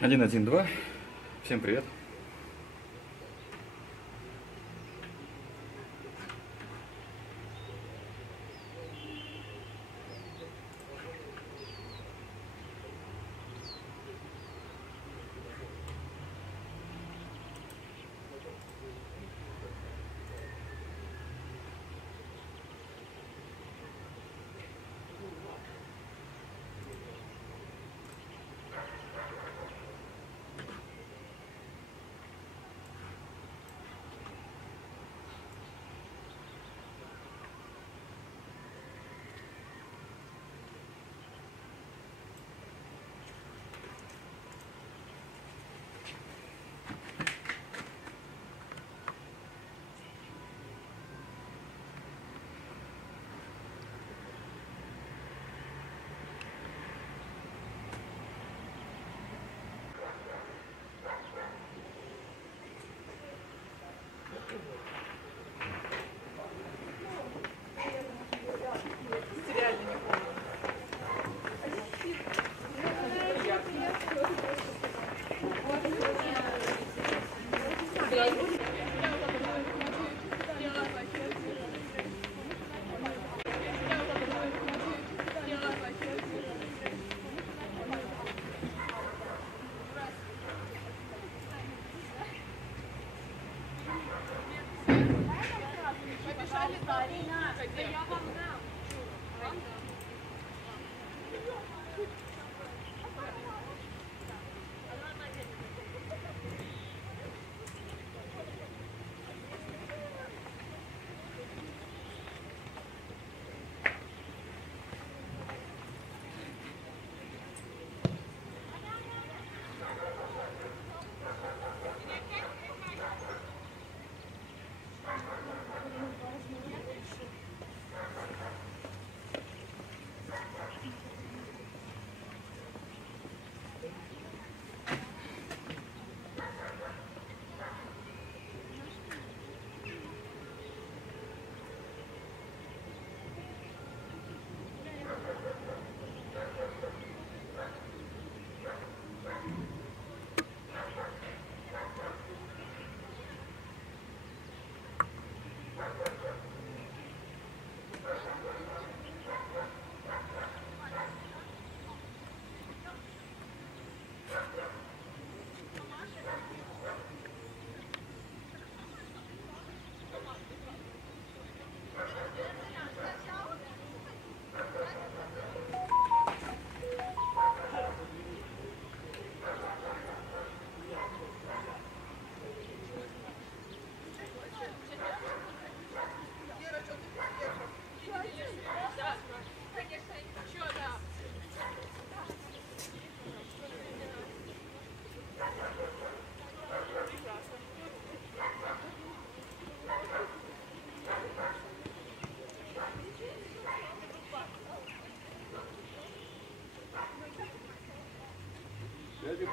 1-1-2. Всем привет.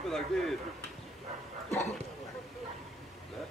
Куда, где это? Да?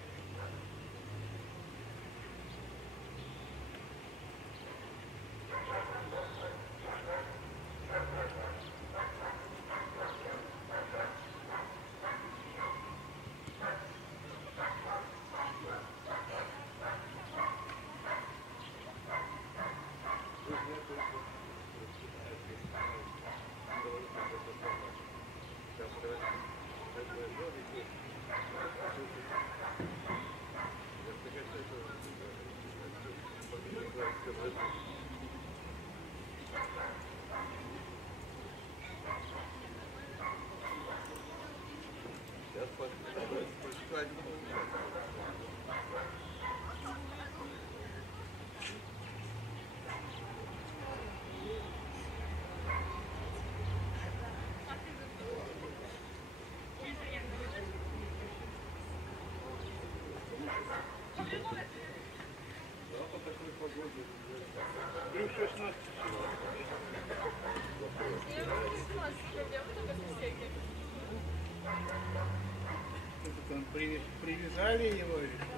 Привязали его или что?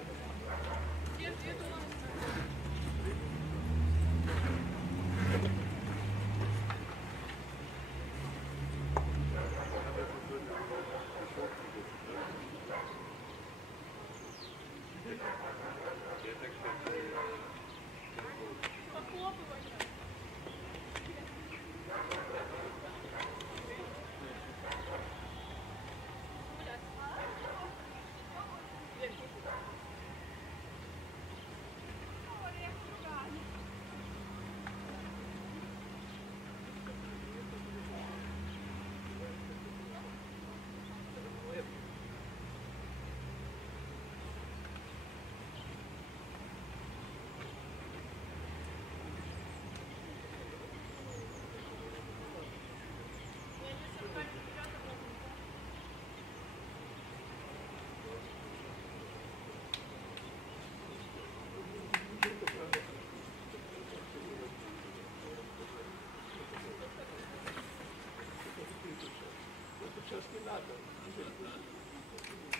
Это, кстати,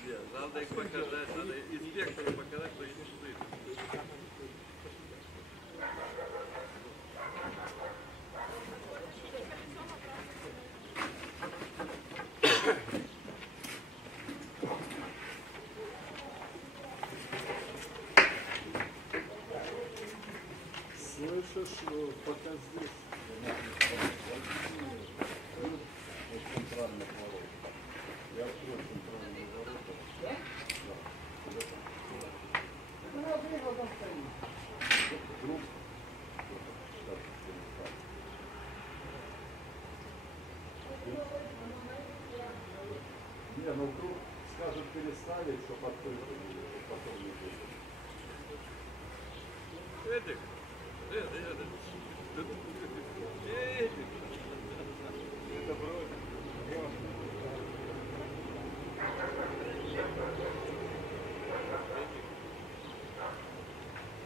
нет, надо их показать, надо инспектору показать, что их не стыдно. Слышишь, пока здесь. Центральных ворот. Я открою центральные ворота. Да? Вдруг не, ну вдруг скажут переставить, чтобы открыть, потом не будет. Эдик, это вроде.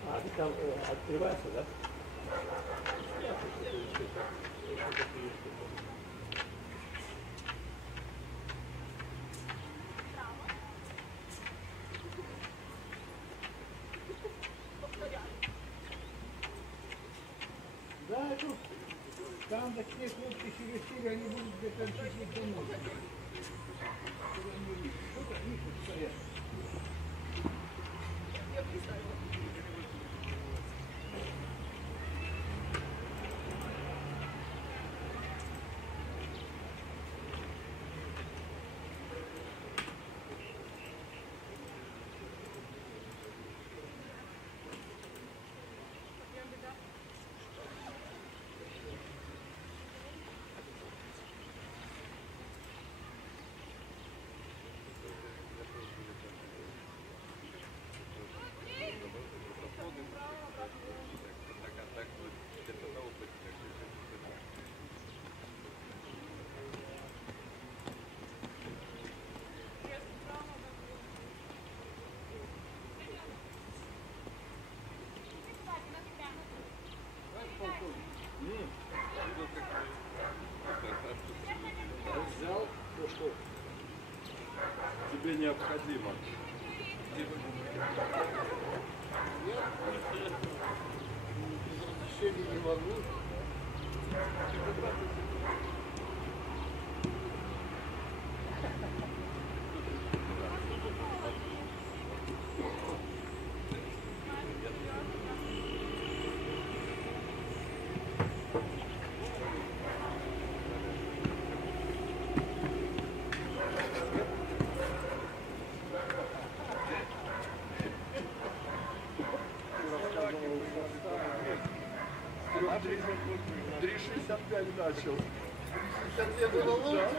А ты там открывается, да? Да, тут там такие хлопцы через силу, они будут где-то чуть-чуть тянуть. Вот они тут стоят. Взял то, что тебе необходимо. Разрешение не могу. А 3,65 начал. 3,62 было лучше.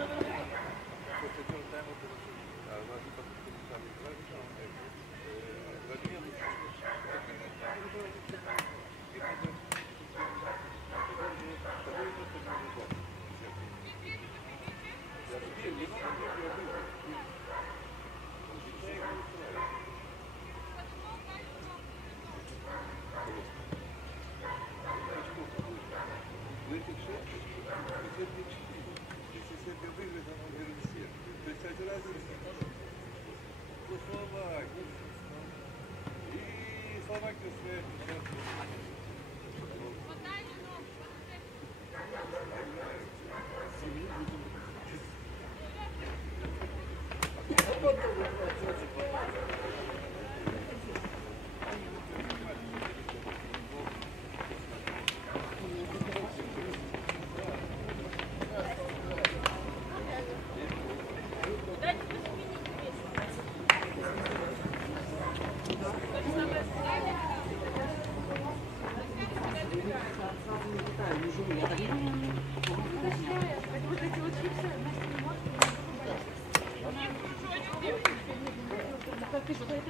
Две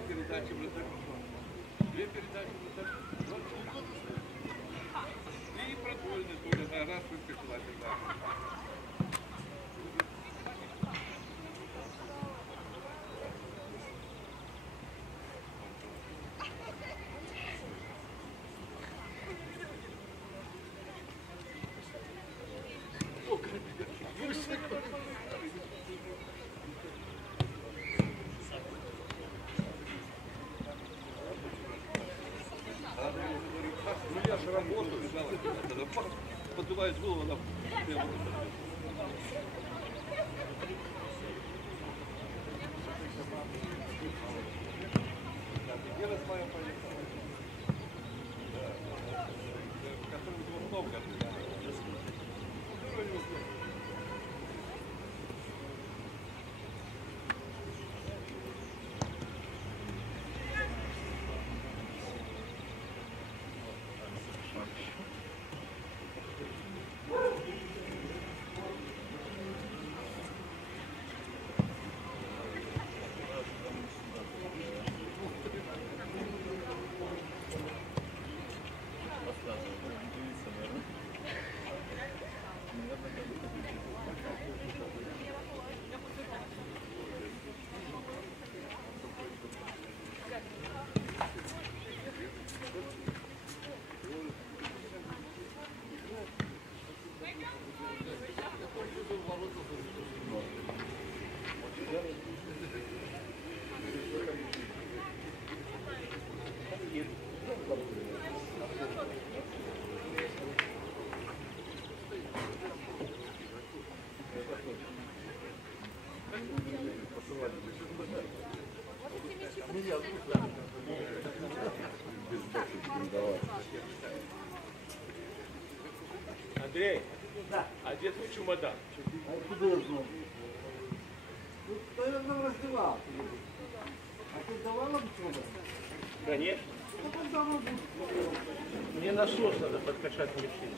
передачи вратарю. Две передачи вратарю. И продвоенный тоже, раз выскочила сюда. Ну я же работаю, тогда поддувает голову на где раз моя поехала? Который много. Андрей, а где твой чемодан? А куда я знал? Тут, наверное, раздевал. А ты давала бы чего-то? Конечно. Ну, тогда мы будем. Мне насос надо подкачать мужчину.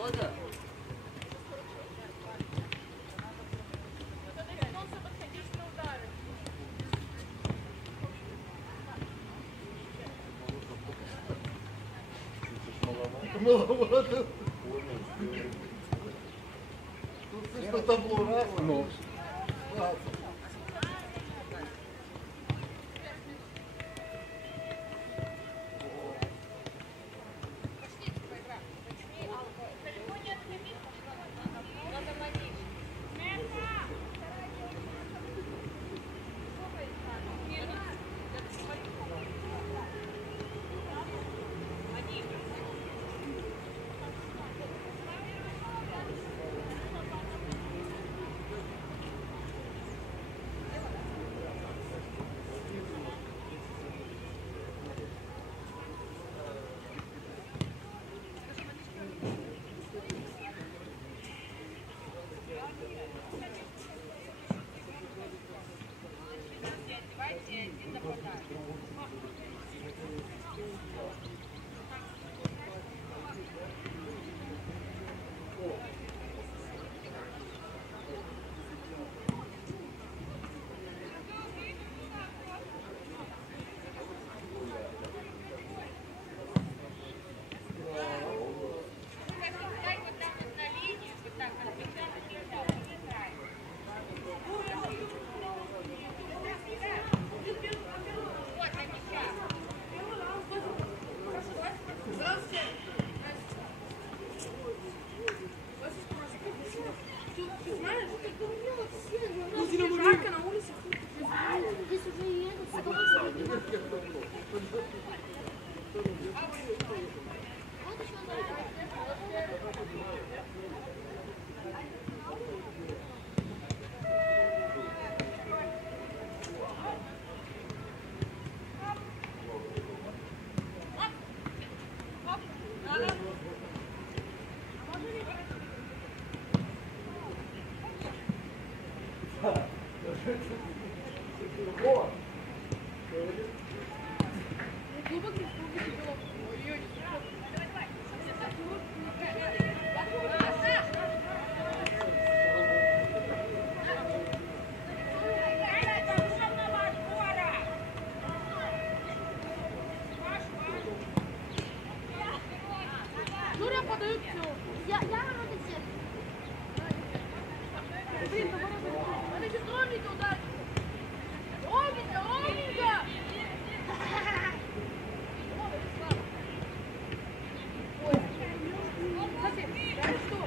Володя. Маловато. Тут все на табло раз. Ну, Жарко на улице. Здесь уже и это. Юра подают все. Я вроде всех. Блин, надо еще Омика ударить. Омика! Ой, кстати, знаешь что?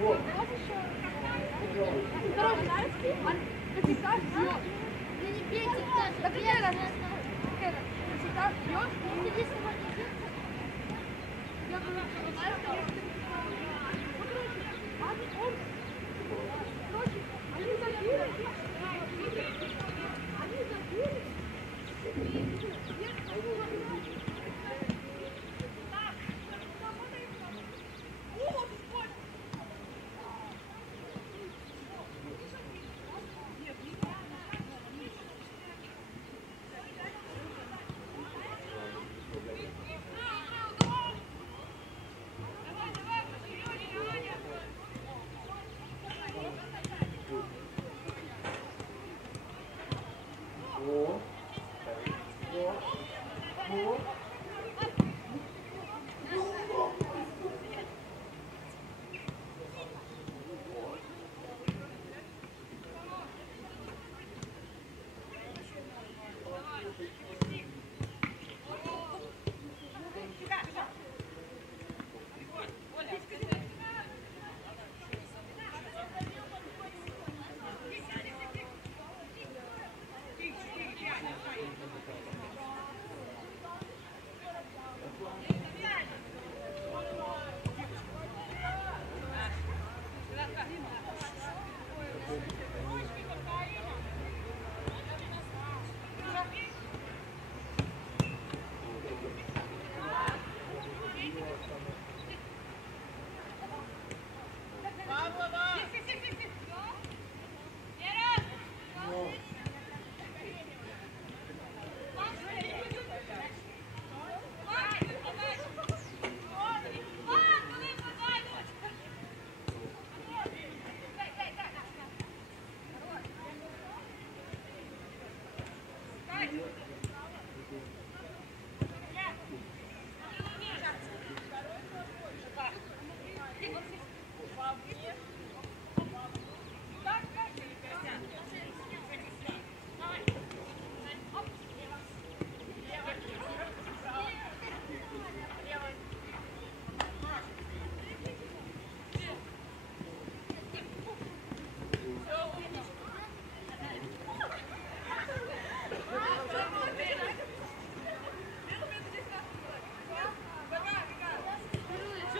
Что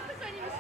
ты за ними?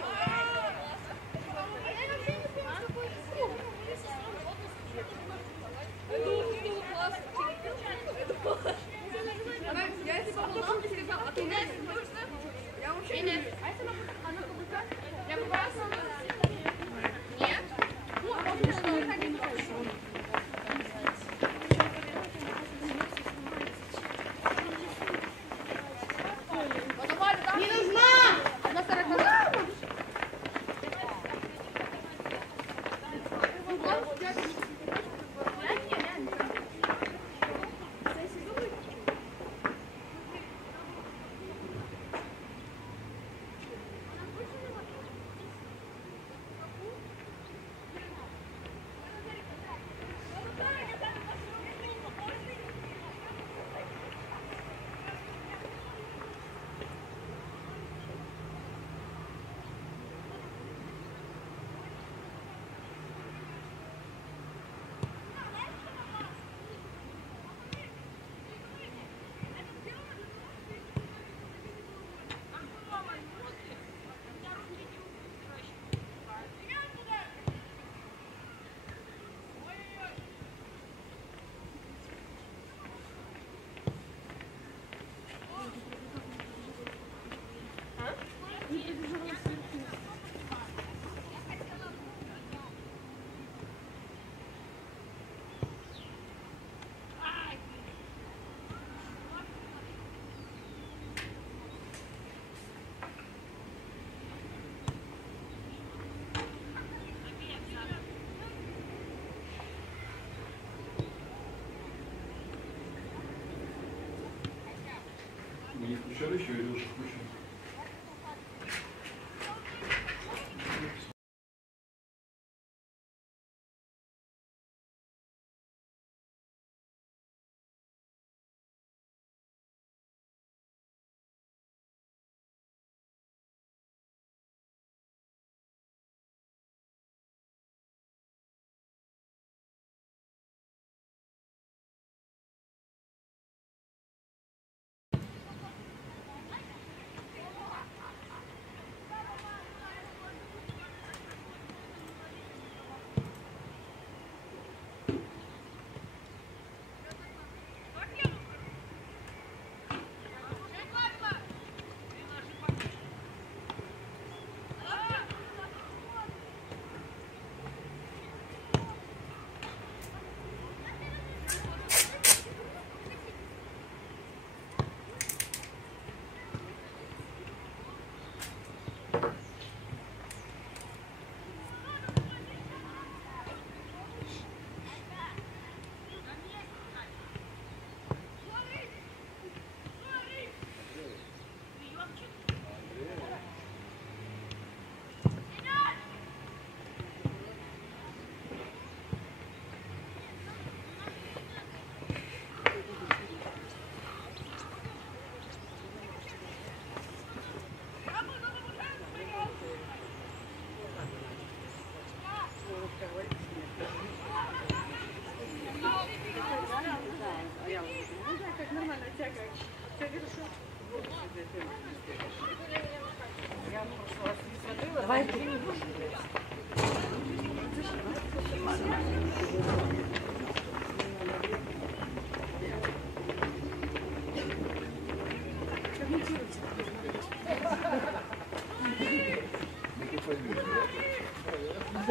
Вот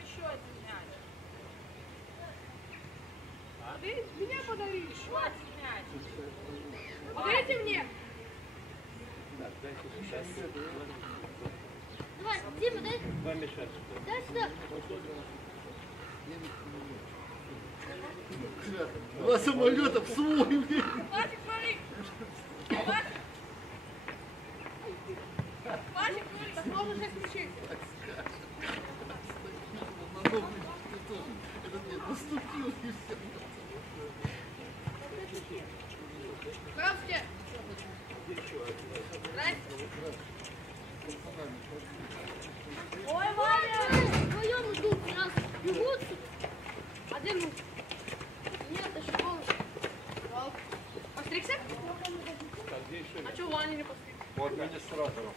еще один мяч. Меня подари. Еще один мяч. Подарите мне. Давай, Дима, дай. Два мяча. Дай сюда. Два самолета в свой, блин. Васик, смотри. Васик. Васик, смотри, как можно 6 мячей. Наступил и все. Здравствуйте. Здравствуйте. Ой, Ваня! Вдвоем идут, раз бегут. Один ну. Нет, это школа. Постригся? А что Ваня не постриг? По администратору.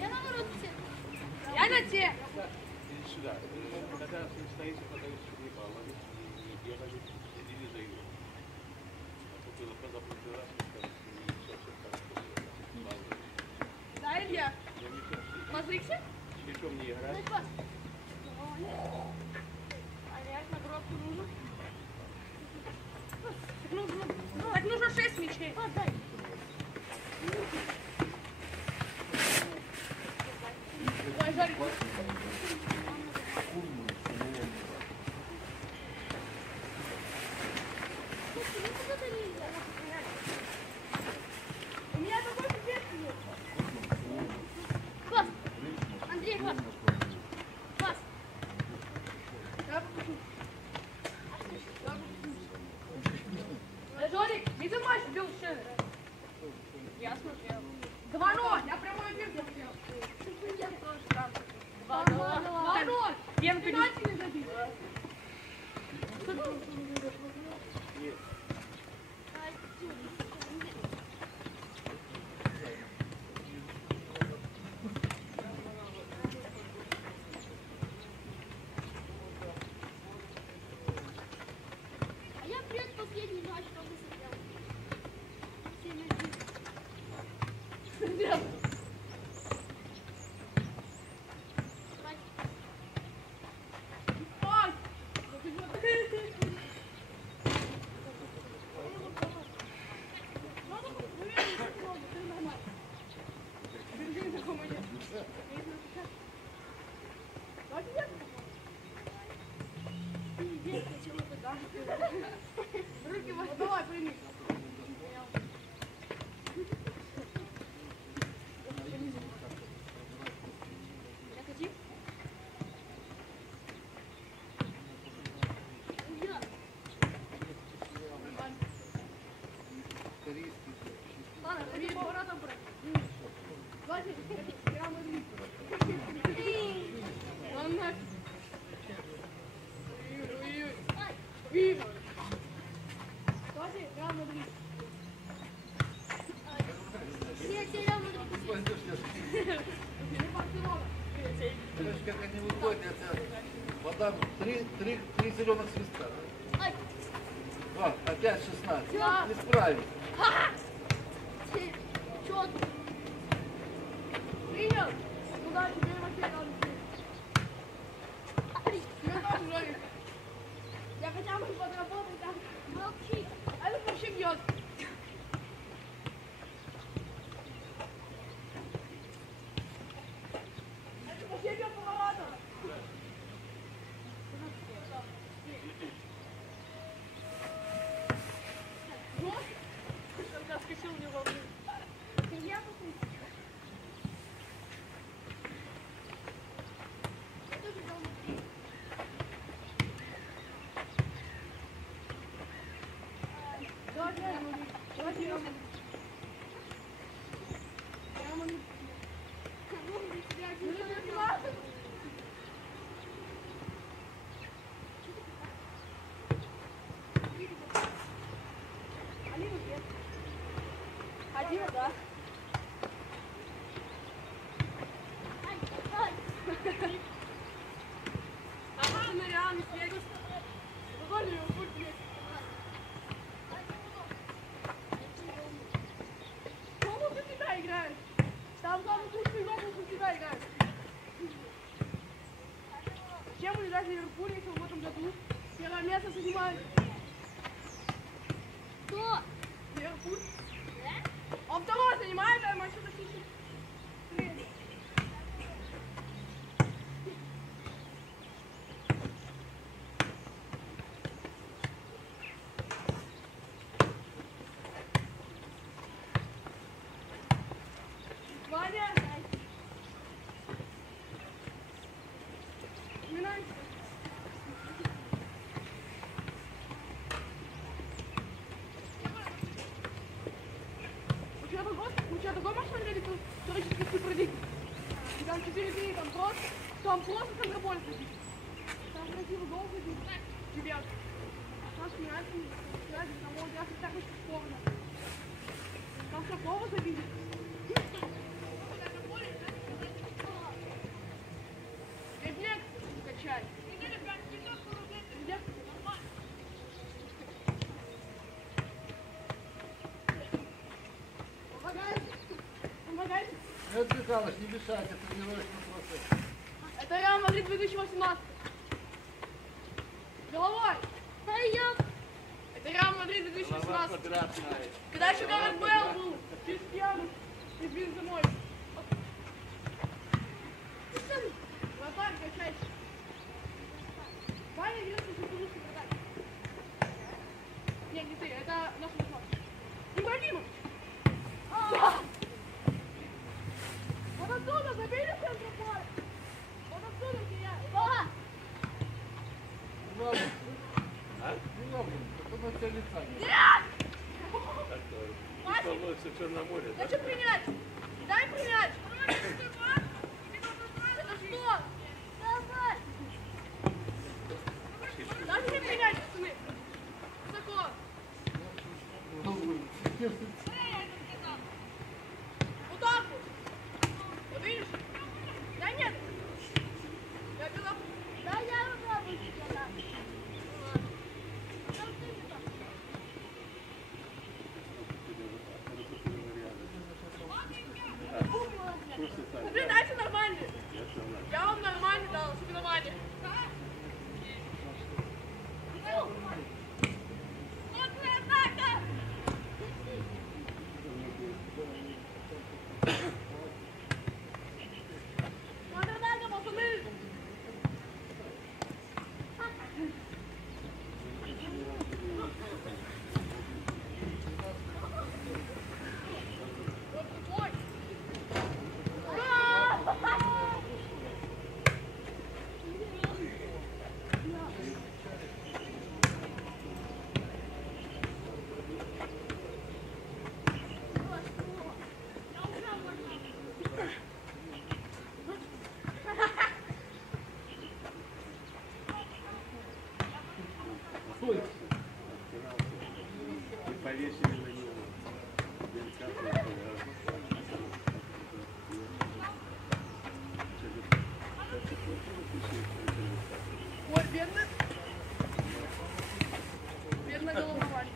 Я на ворот все. Я на те. Иди сюда. Когда стоите, подают сюда баллы. Я даже следили за игрой. А то было позапрошлый раз, все так. Да, Илья. Постригся? Причем не играть. Дай пас. А мяч на гробку нужен? Так нужно 6 мячей. Дай. Ой, Жарик. У меня такой пипец есть. Пас. Андрей, пас. Пас. Жорик, не за матч бил шею. Я смотрел. 2-0. Я прямой эфир смотрел. Я тоже там. 2-0. Я пенальти не забил. А я предпоследний матч только смотрел. 7-1. Ой! Руки вот, давай, прими. Я хочу. Ладно, прими поворотом прыгай. Давайте, прямо и ладно. Ой-ой-ой. Давайте, прямо и Знаешь, как они выходят, это вода, три зеленых свистка. Ай. Два, опять 16. Да. Не справим. Четко. Принял. Ну да, теперь вообще надо. Я тоже Жорик. Я хотя бы подработать там. Молчи. А это вообще бьет. Это вообще бьет поворотом. Вот. Только скачал у него. Я посмотрю. Я тоже дал на 3. место занимает. Кто? Ливерпуль. Он второй занимает, а Манчестер Сити третий. Ваня! Минай. У тебя другой матч смотрели, который сейчас ты пройди? Там 4-3, там просто центрополь ходить. Там красивый гол ходить. Ребят, наш мясом, там вот я так очень спорно. Там все снова забили. Рефлекс качай. Рефлекс. Помогайте. Нет, Михайлович, не мешайте, тренировочный процесс. Это Реал Мадрид 2018. Головой. Это Реал Мадрид 2018. Когда еще Гаррет Бейл был Кристиану и Бенземой. Вратарь, качайся. Ваня, если ты будешь вратарь. Нет, не ты, это наш вратарь. Ибрагимов. Вот оттуда забили центрополь. Вот оттуда теряют. Не надо. Не надо, потом на тебя лица нет. Нет! Становится Черноморье, да? Хочу принять! Дай принять! Это что? Давай! Дай мне принять, пацаны! Высоко! Вот так вот! Вот видишь? Да нет! Я туда... Да я попробую сюда! Просто так. Блин, дайте нормально! Я вам нормально дал, соревнования. Контратака, пацаны! Ой! И повесили на него. Ой, бедный. Бедная голова Вани.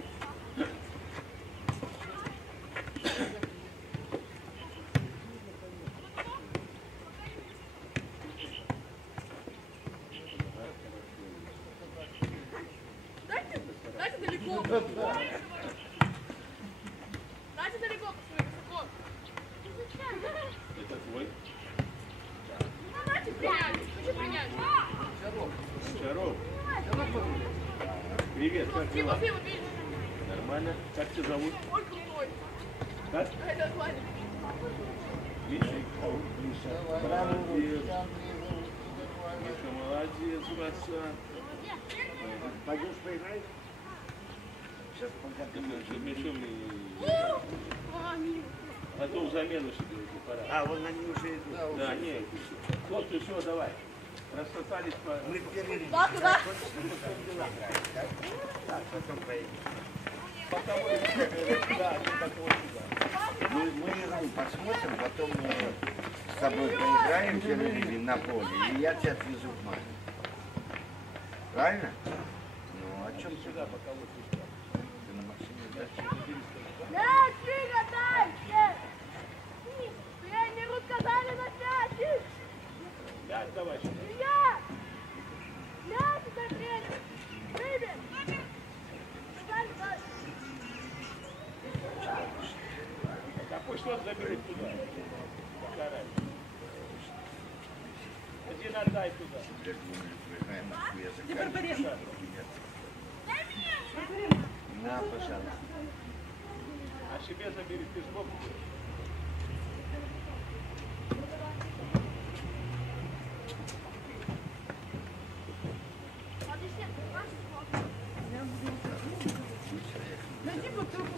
Дайте далеко. Дайте далеко, пацаны, высоко. Это твой? Ну, дайте принять. Хочу принять. Шаров. Привет, как Тима, дела? ты вот видишь. Нормально. Как тебя зовут? Ой, крутой. Как? Это Ваня. Миша. Миша. Молодец. Миша, молодец, братан. Пойдешь поиграть? Сейчас Чтобы мячом не... А, мило. А то в замену себе уже пора. А, вон они уже идут. Да, нет. Хлопцы, все, давай. Рассосались по... Мы в перерыве. Да, туда. Так, потом поедем. Да, ну такого сюда. Мы игру посмотрим, потом мы с тобой поиграем в перерыве на поле, и я тебя отвезу в мать. Правильно? Ну, о чем сюда, пока вот ты на машине, да? Мяч, двигай дальше! Тренеру сказали на мяч! Да, давай. Илья! Мяч, это тренер! Выбей! счет заберут туда. Карай. Один отдай туда. На, пожалуйста. А себе забери, ты сбоку. Найди бутылку.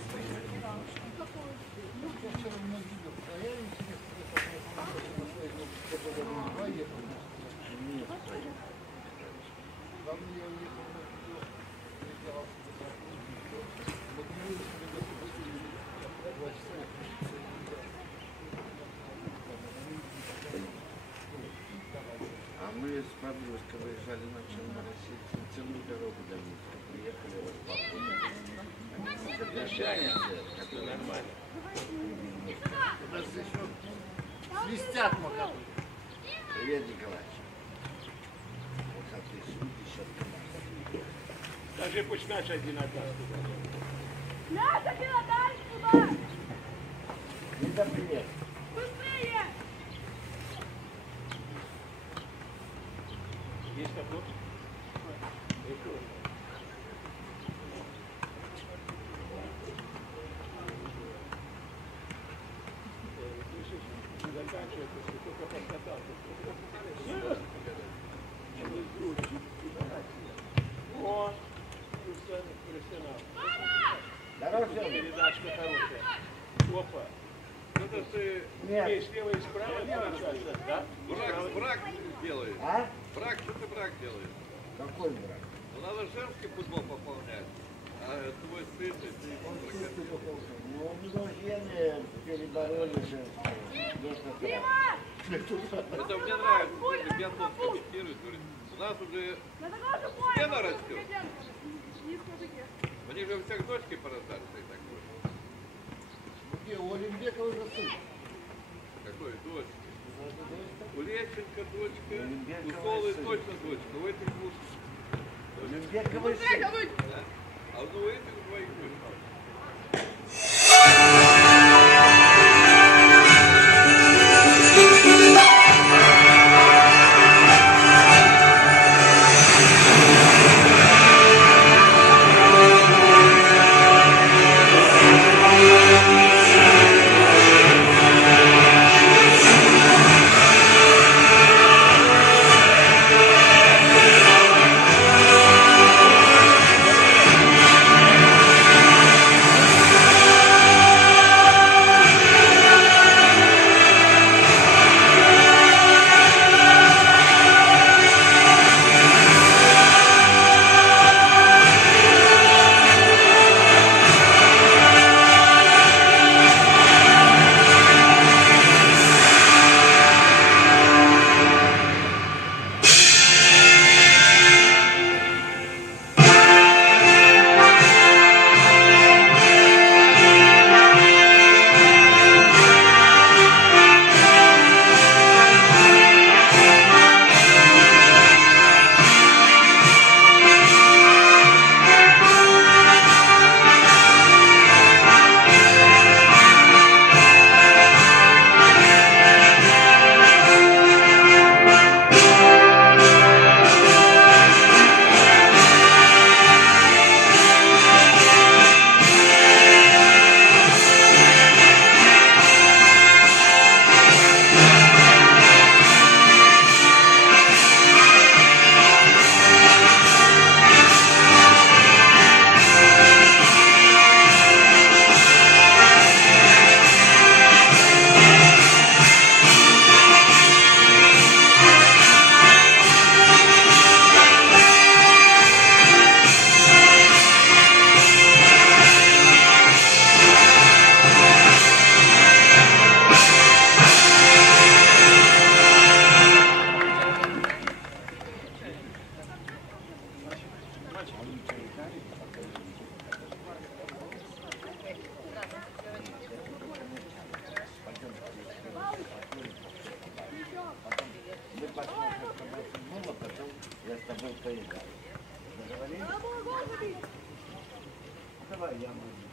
А мы с подружкой выезжали ночью на Россию, целую дорогу до Минска. Приехали вот по Все нормально. Свистят макаку. Привет, Николаевич. Вот а ты судишь от нас. Скажи, пусть мяч один отдаст туда. Мяч один отдай туда. Лида, привет. Быстрее. Есть такой? Заканчивается, если только подкататься. О, профессионал. Дорожка. Передачка хорошая. Опа. Это ты Нет. Здесь слева и справа получается, да? брак делаешь. А? Брак, что ты брак делаешь? Какой брак? Ну надо женский футбол пополнять. А твой сын, ты Ну, мужчины перебороли женского. это мне нравится, что биатлон комментирует. Говорит, у нас уже смена растет. Они же у всех дочки порождались. Где у Олимбекова же сын? Какой дочки? У Лещенко дочка, у Солы точно дочка, у этих двух. Олимбековый сын. Да? А у этих двоих дочка. Я с тобой поиграю. Договорились? Давай, я буду.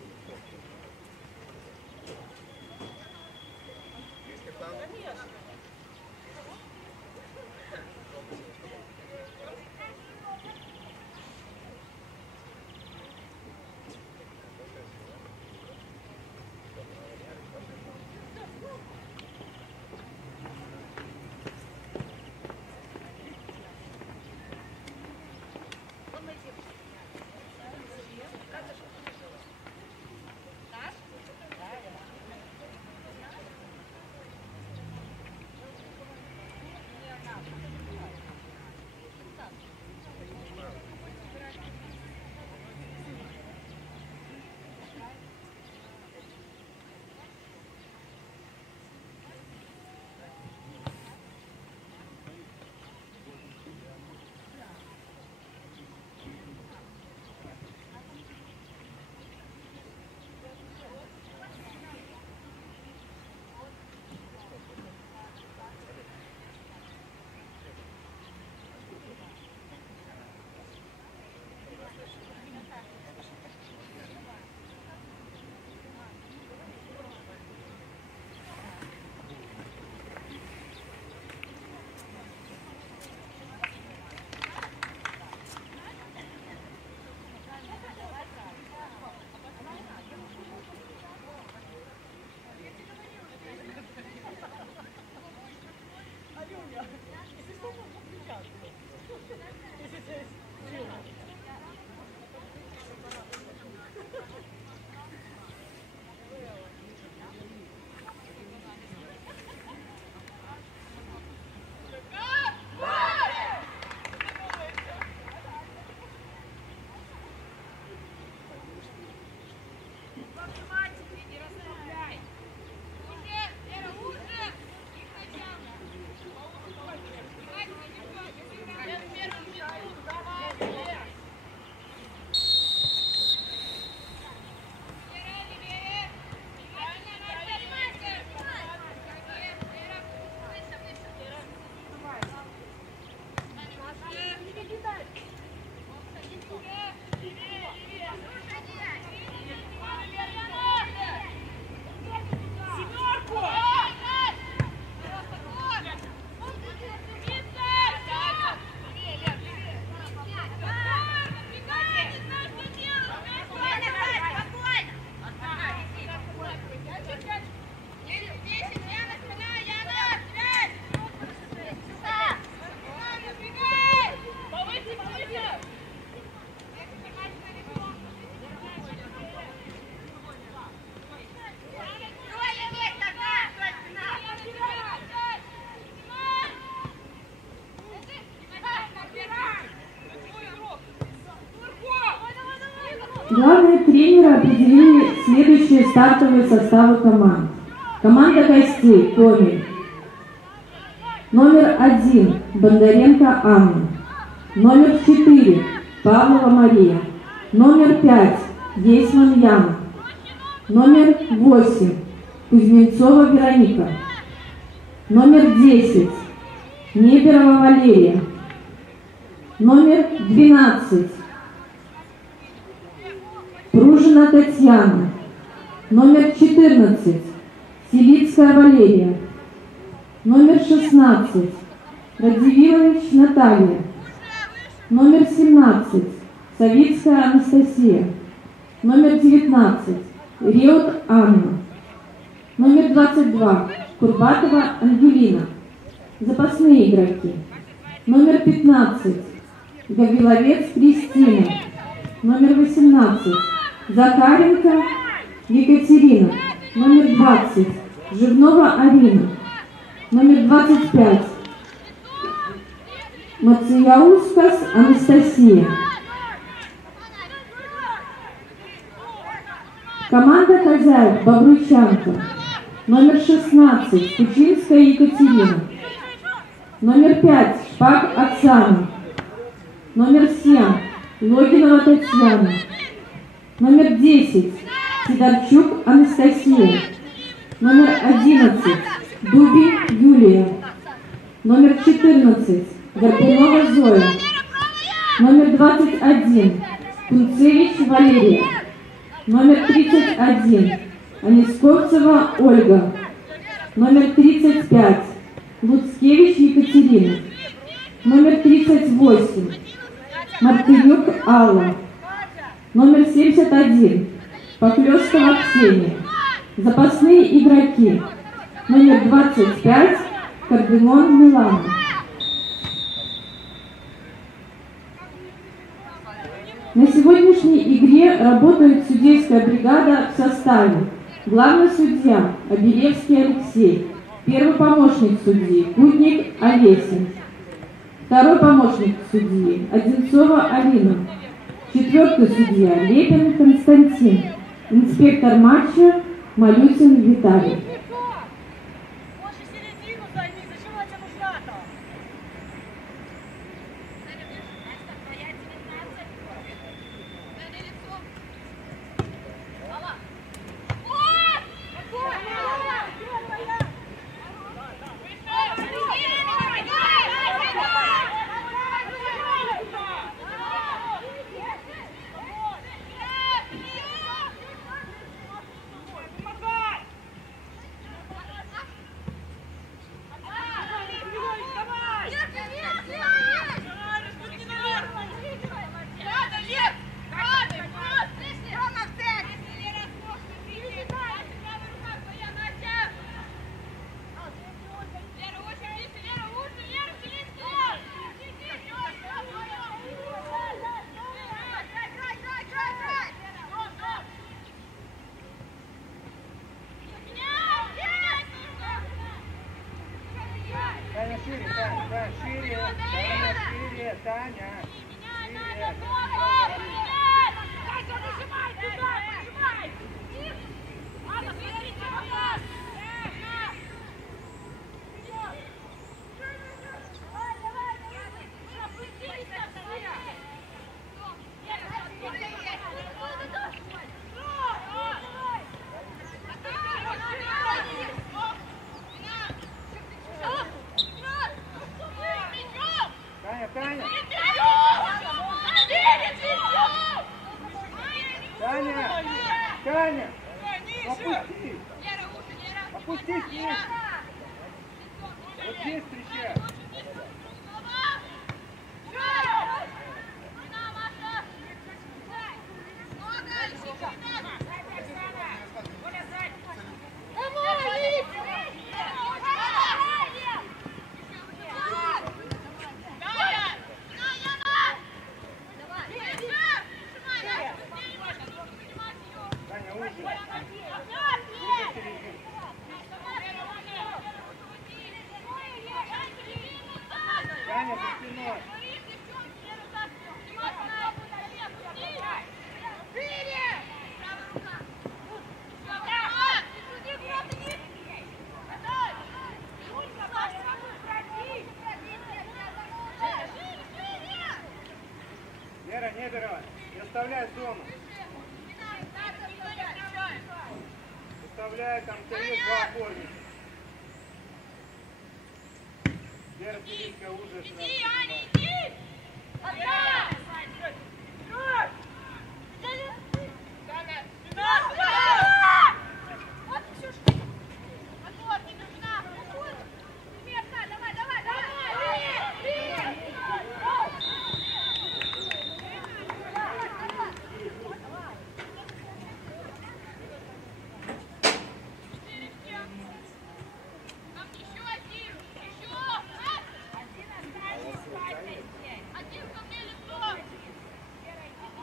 Главные тренеры определили следующие стартовые составы команд. Команда гостей Коми. Номер 1 Бондаренко Анна. Номер 4 Павлова Мария. Номер 5 Гейсман Яна. Номер 8 Кузнецова Вероника. Номер 10 Неберова Валерия. Номер 12 Пружина Татьяна. Номер 14 Селицкая Валерия. Номер 16 Радзивилович Наталья. Номер 17 Савицкая Анастасия. Номер 19 Реут Анна. Номер 22 Курбатова Ангелина. Запасные игроки. Номер 15 Гавриловец Кристина. Номер 18 Захаренко Екатерина. Номер 20 Живнова Арина. Номер 25 Мацияускас Анастасия. Команда хозяев Бобручанка. Номер 16 Кучинская Екатерина. Номер 5 Шпак Оксана. Номер 7 Логинова Татьяна. Номер 10 Сидорчук Анастасия. Номер 11 Дуби Юлия. Номер 14 Горбунова Зоя. Номер 21 Кунцевич Валерия. Номер 31 Анисковцева Ольга. Номер 35 Луцкевич Екатерина. Номер 38 Мартынюк Алла. Номер 71 Поклёстова Ксения. Запасные игроки. Номер 25 Кардемон Милана. На сегодняшней игре работает судейская бригада в составе: главный судья Обелевский Алексей, первый помощник судьи Кутник Олеся, второй помощник судьи Одинцова Алина, четвертый судья Лепин Константин, инспектор матча Малютин Виталий. Таня! Опусти! Опустись вниз! Вот здесь встречай! Таня, за спиной! Оставляй, там стоит два опорника. Вера, близко уже. Иди, Аня, иди! Отдай! Вот Ксюшка! Отбор, не нужна! Примерно, давай, давай, давай! Там еще один! Еще! Один остался! Один ко мне лицо!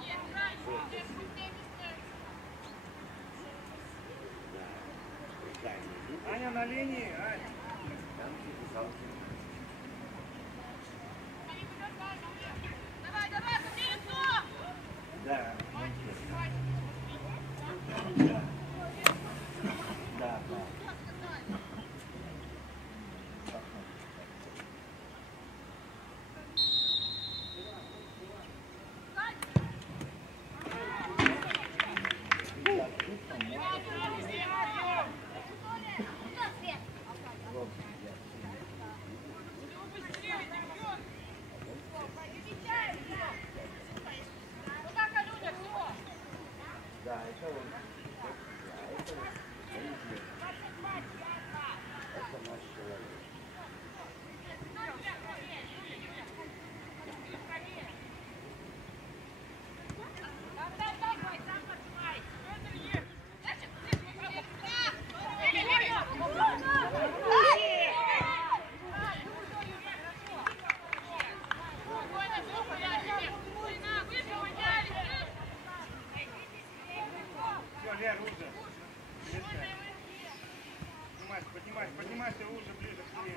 Нет, раньше! Аня на линии, Аня. Давай, давай, ко мне лицо! Да. Да, да. Да, это он. Это наш человек. Все, Лер, уже. Поднимайся, поднимайся уже ближе к себе.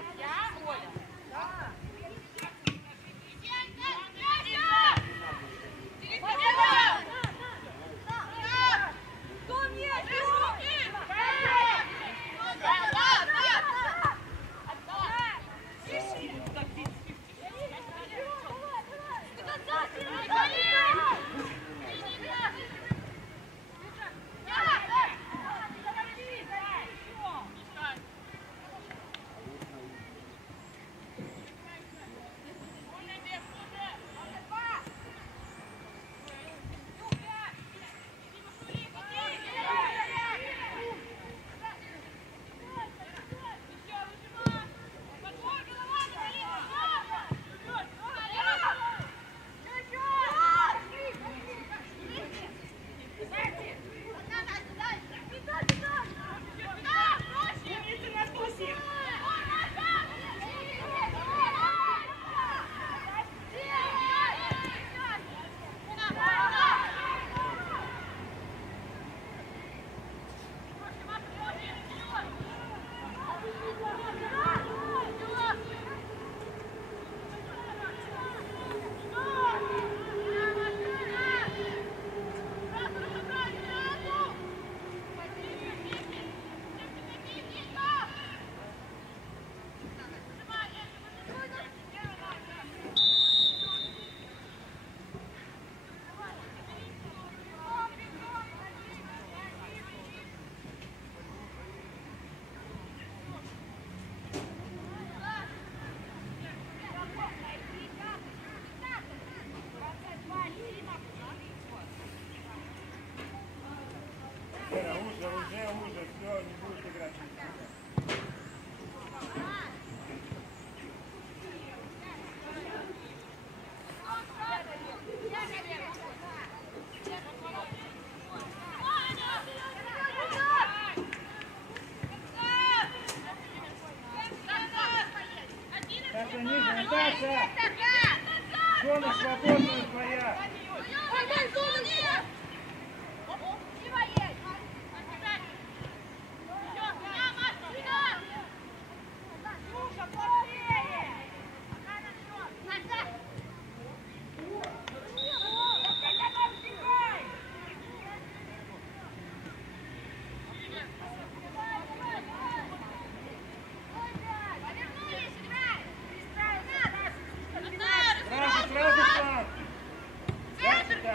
Уже, все, не будет играть. Саша, ниже, Наташа! Зона свободная твоя! Сразу план! Да, сюда!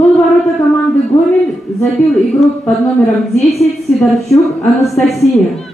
Гол ворота команды Гомель забил игрок под номером 10 Сидорчук Анастасия.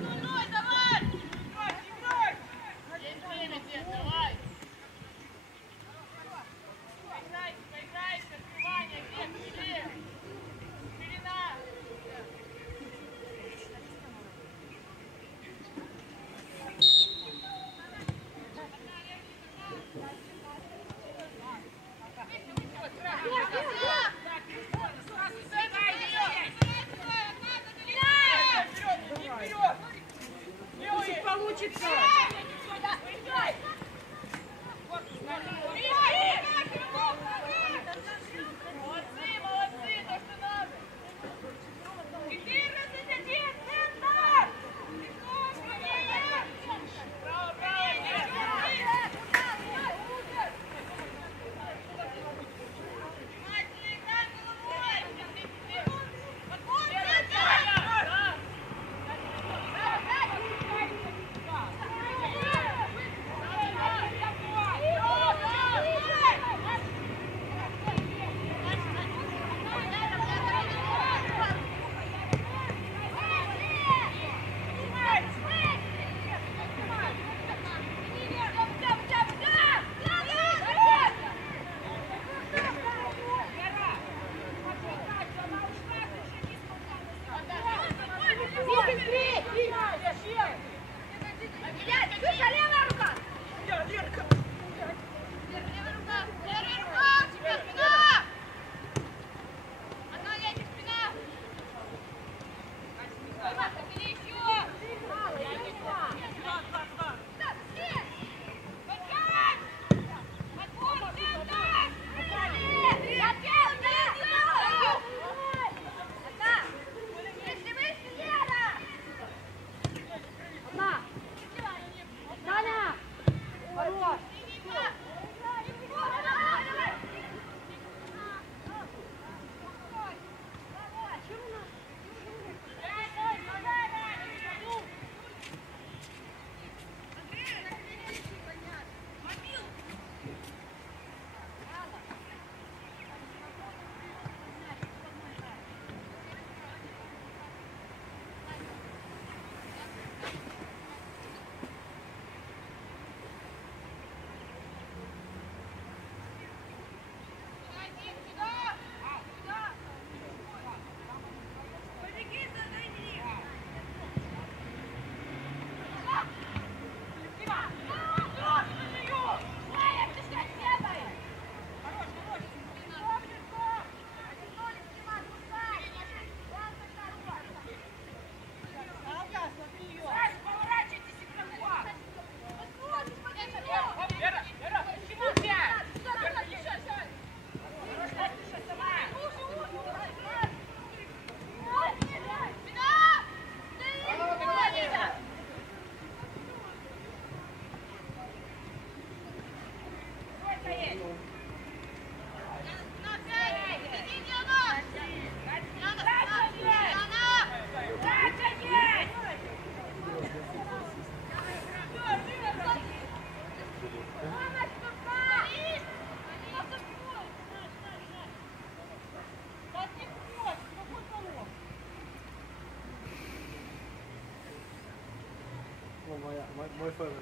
Мой фаворит.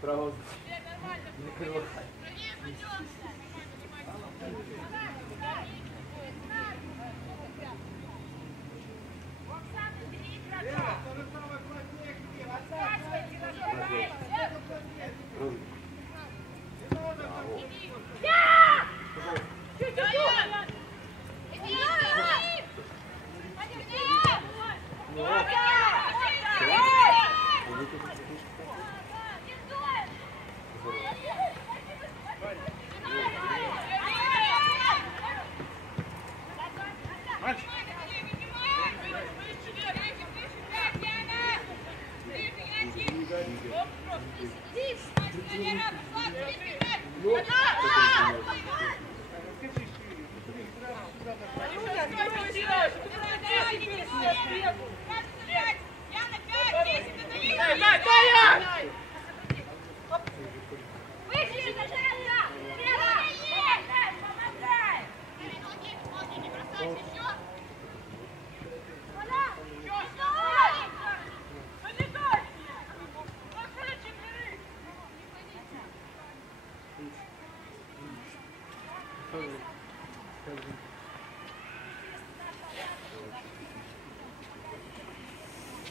Право. Не крыло.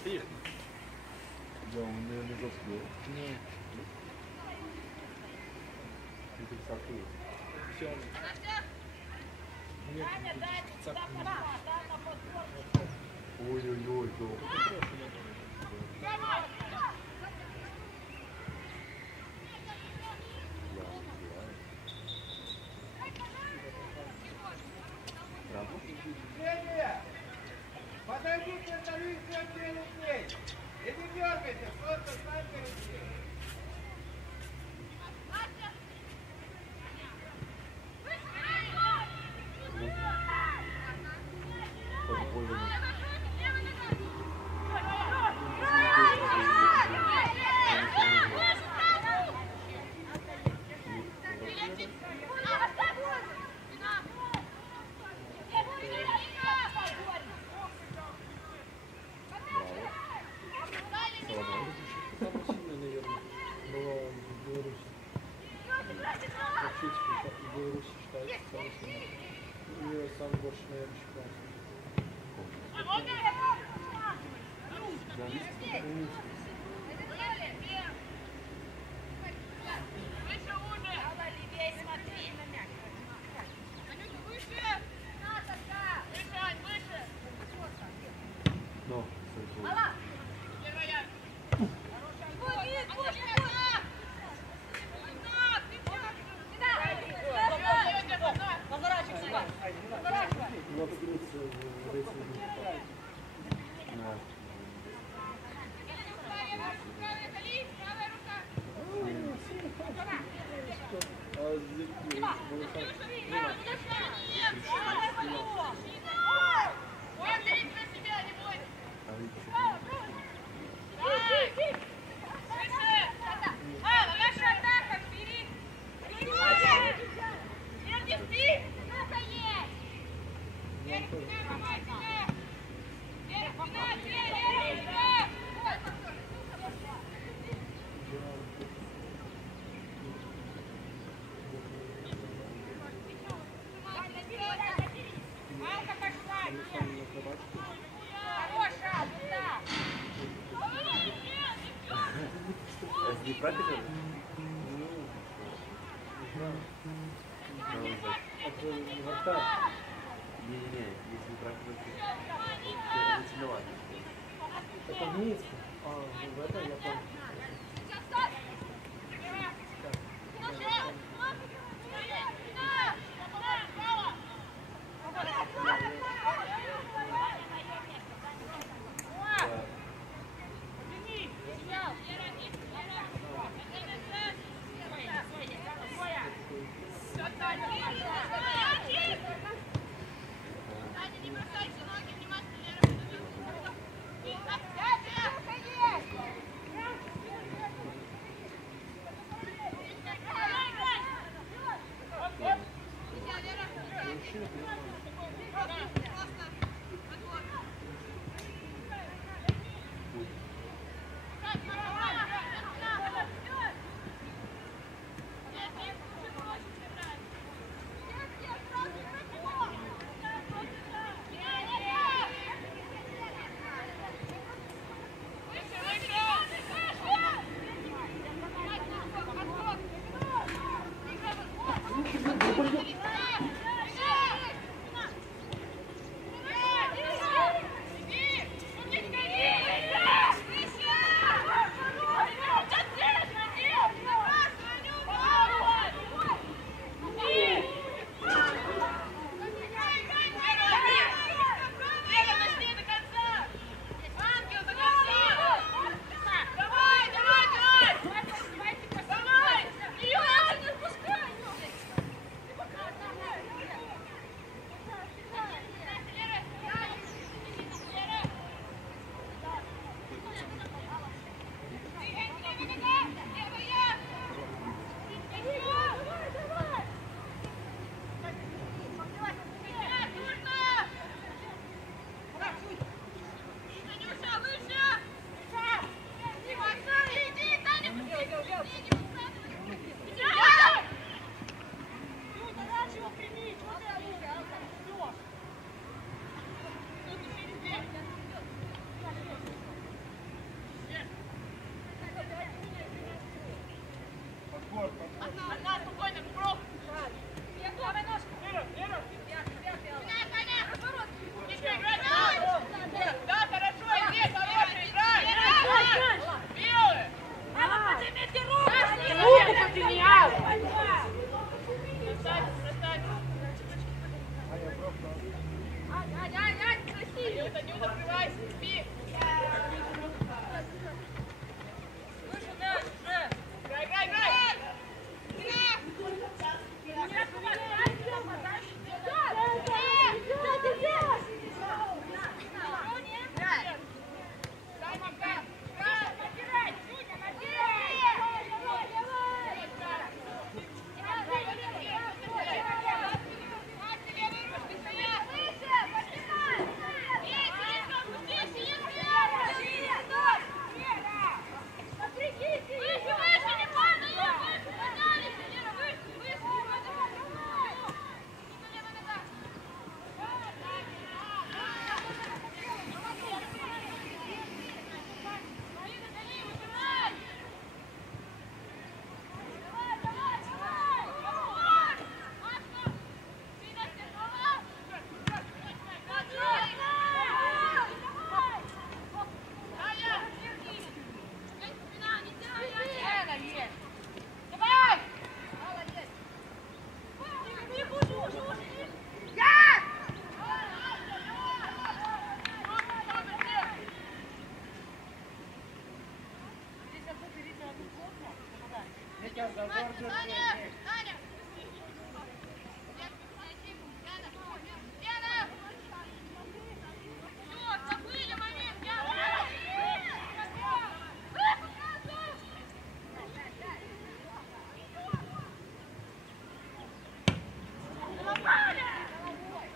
Да, он, наверное, заснул. Нет. Это высоко. Все. Нет, ой-ой-ой, долго. Подойдите на линию людей. И не дергайте, просто станьте людей. Самый больше, наверное, считается. Но, Не практика? это вратарь. Не-не-не, если не практика, то это сильновато. Это в Минске. А, ну в этом я понял.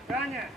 Таня!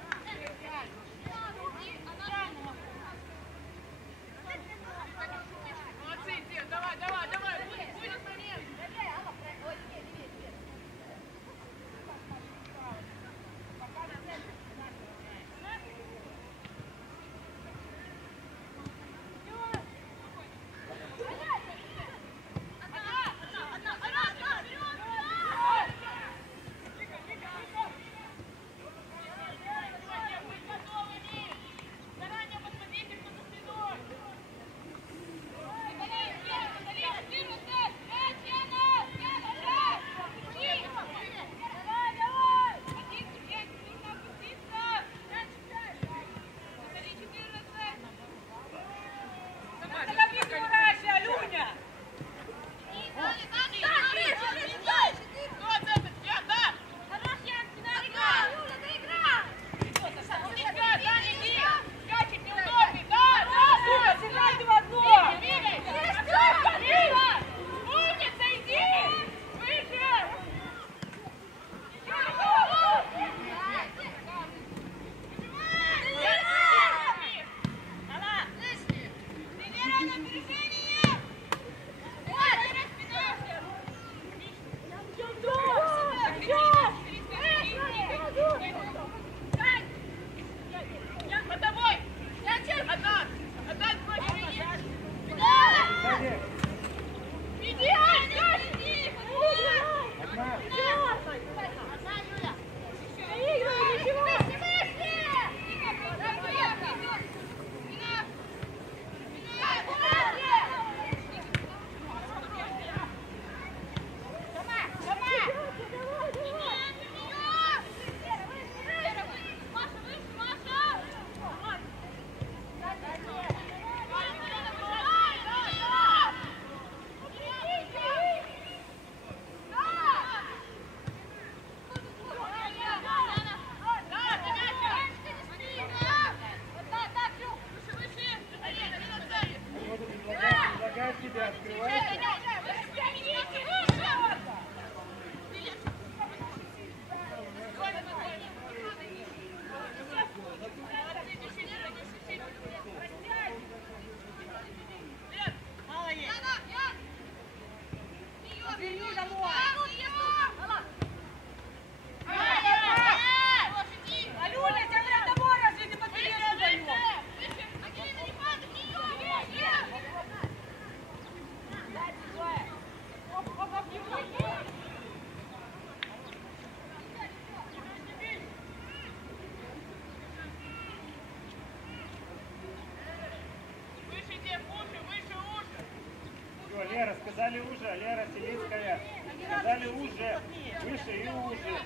Лера, сказали уже, Лера Селинская. Сказали уже, выше и уже.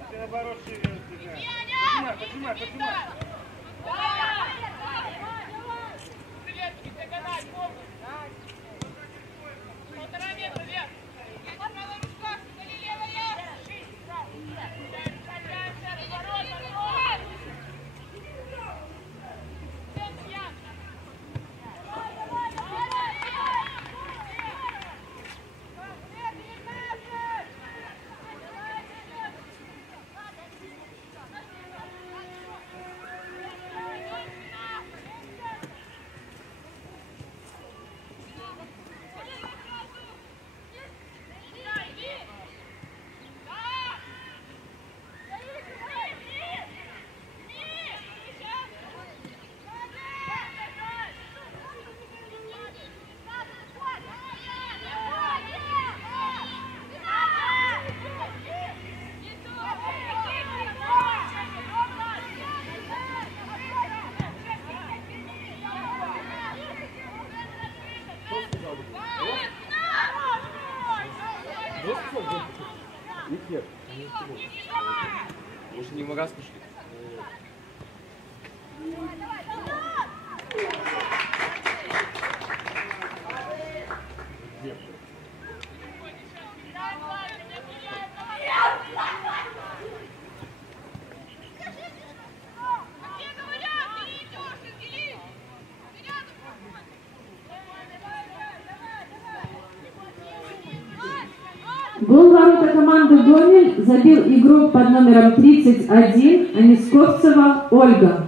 А ты наоборот шире. Поджимай, поджимай, поджимай. Может, не в магаз пошли? Гол ворота команды «Гомель» забил игрок под номером 31 Анисковцева Ольга.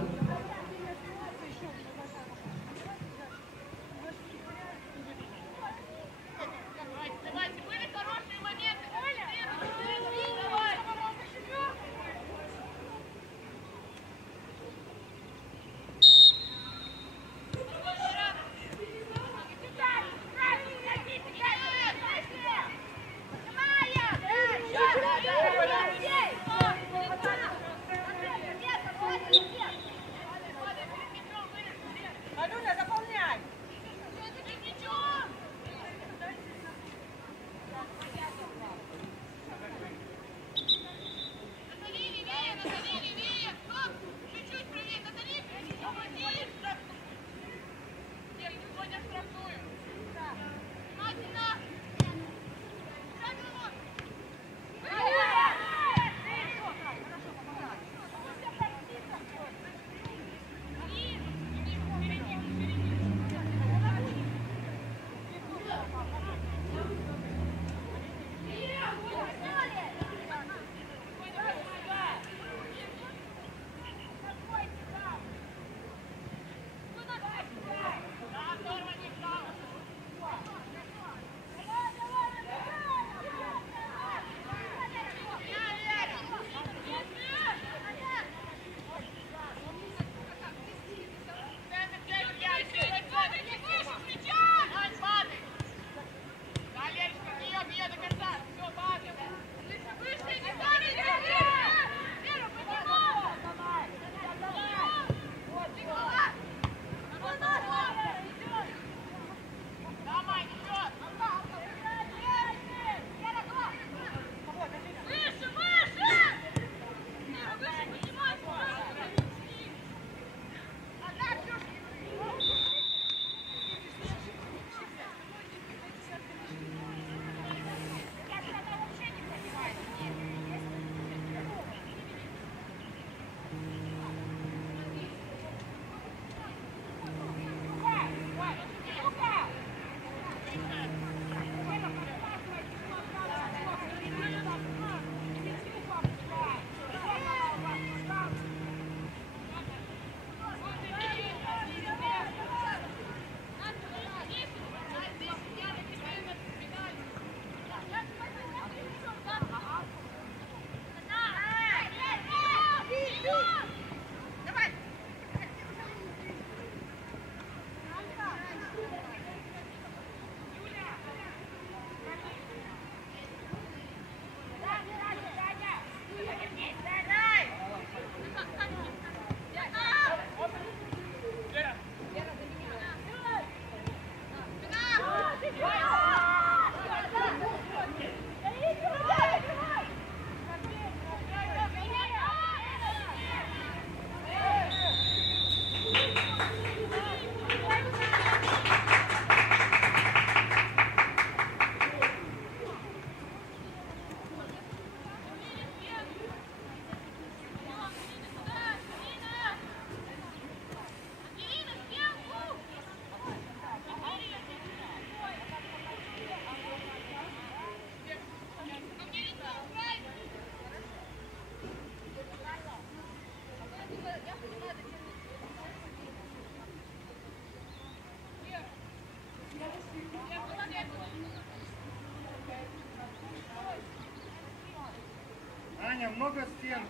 Аня, много стен.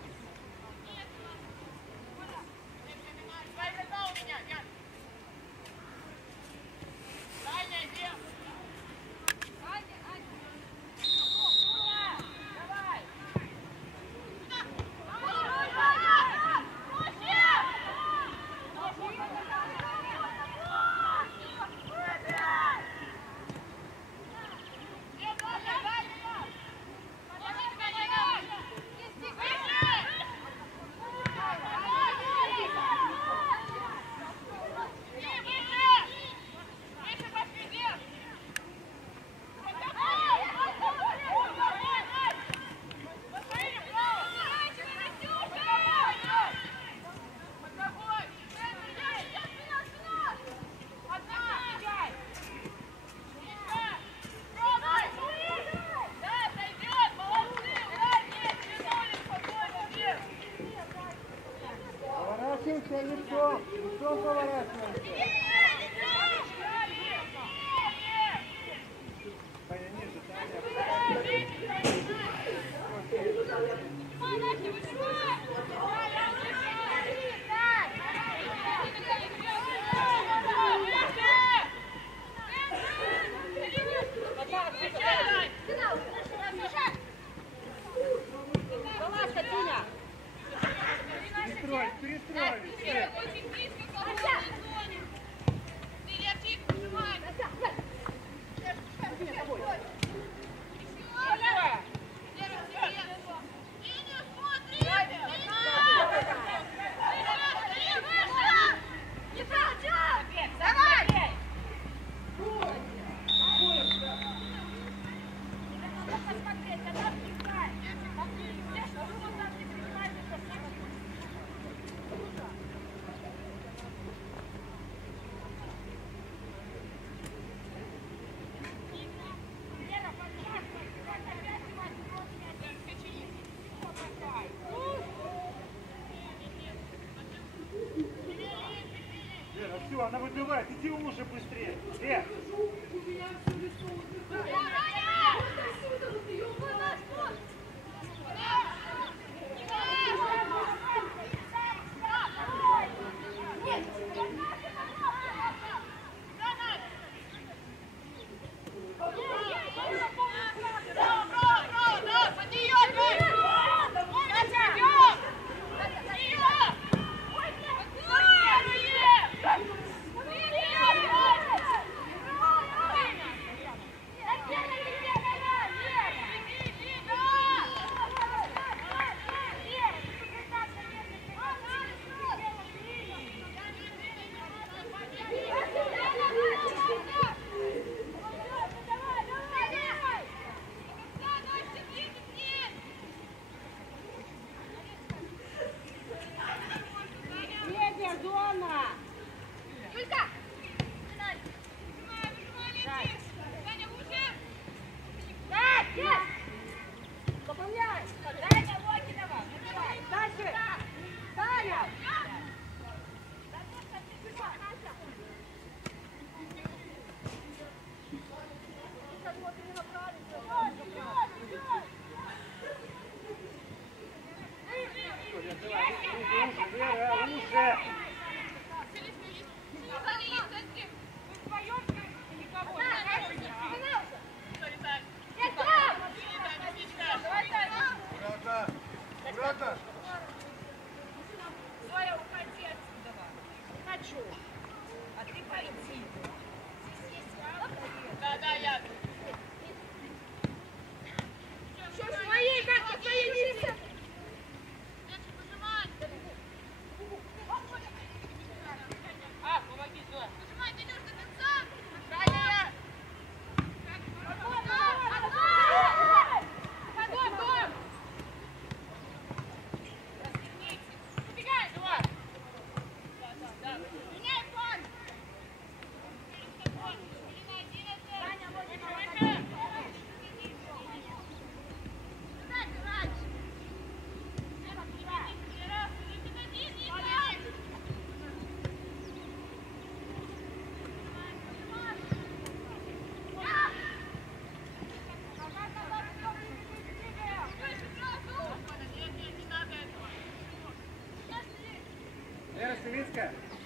Все, она выбивает, иди уже быстрее.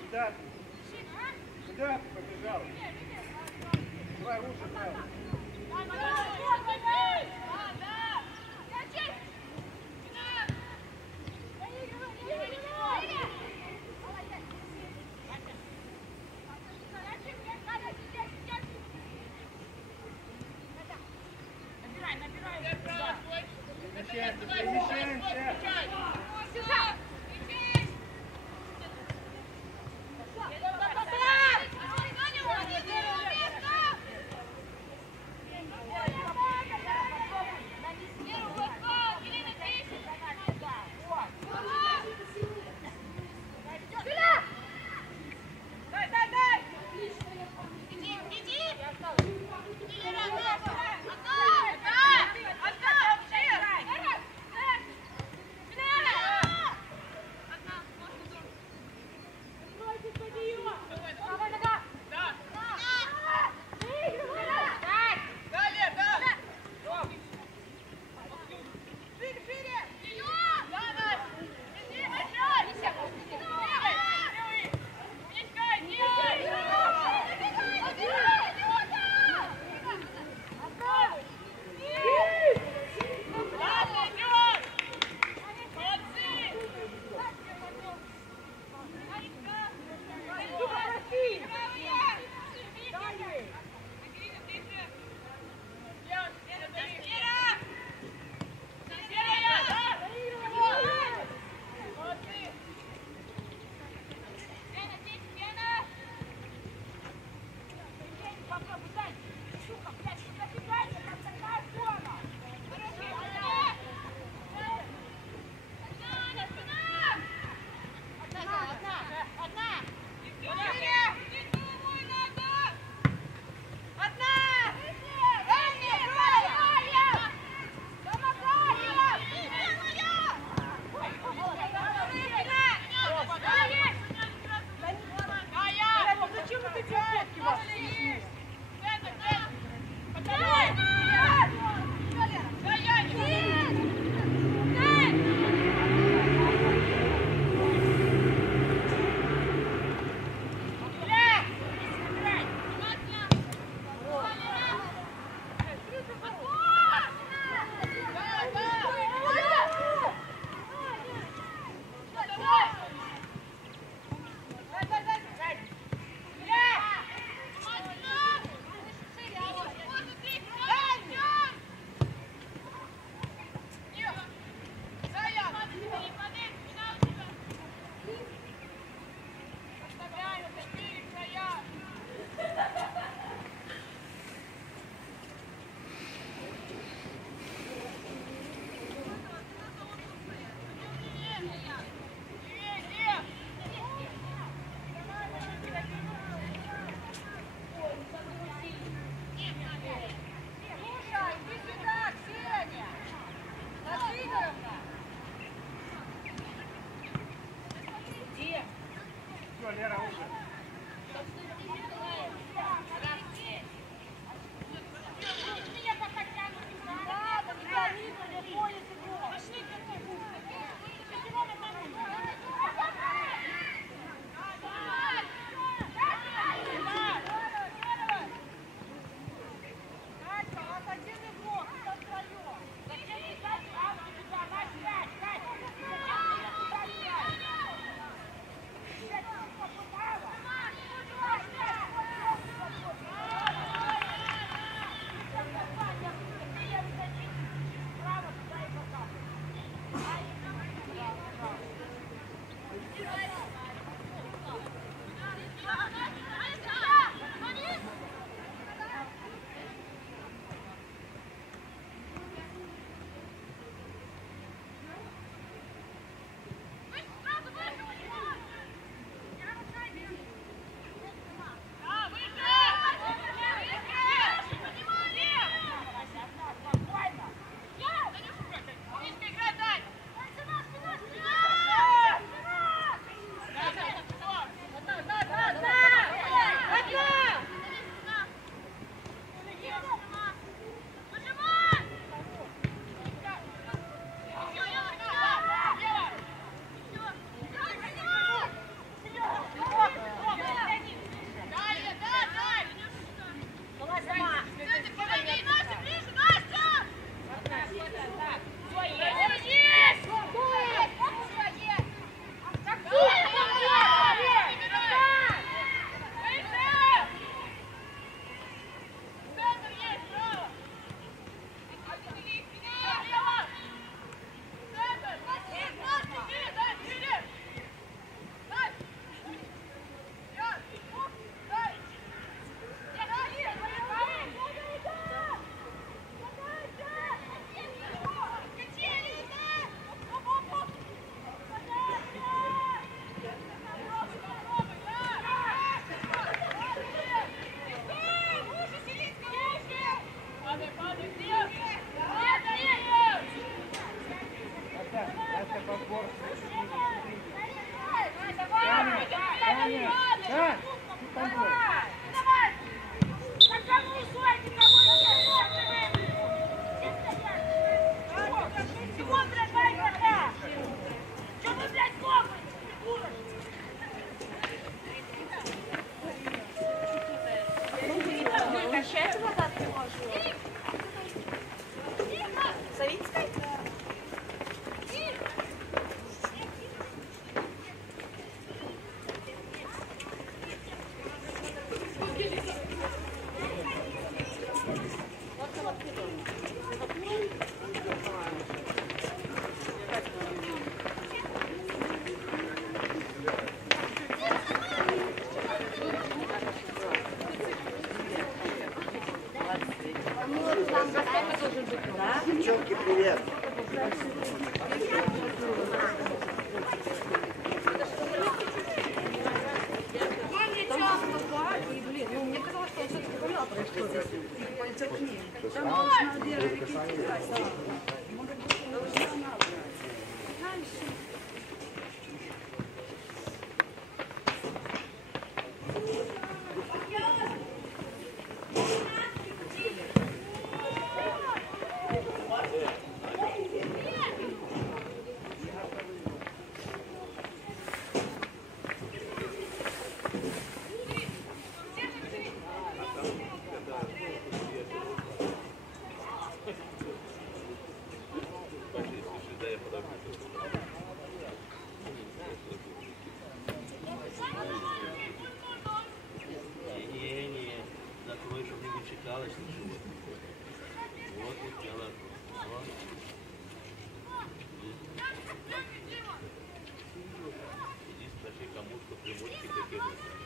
Сюда. Сюда побежал. Давай, лучше право. Привет. Мне часто, да, и, блин, ну, мне казалось, что он все-таки понял, что здесь пойдет к ней. Там можно делать какие-то играть. Может быть, он должен дальше. Не-не-не, закрой, чтобы не вычекалось ничего. Вот и дело. Вот. Иди спроси, кому что примочки какие нужны.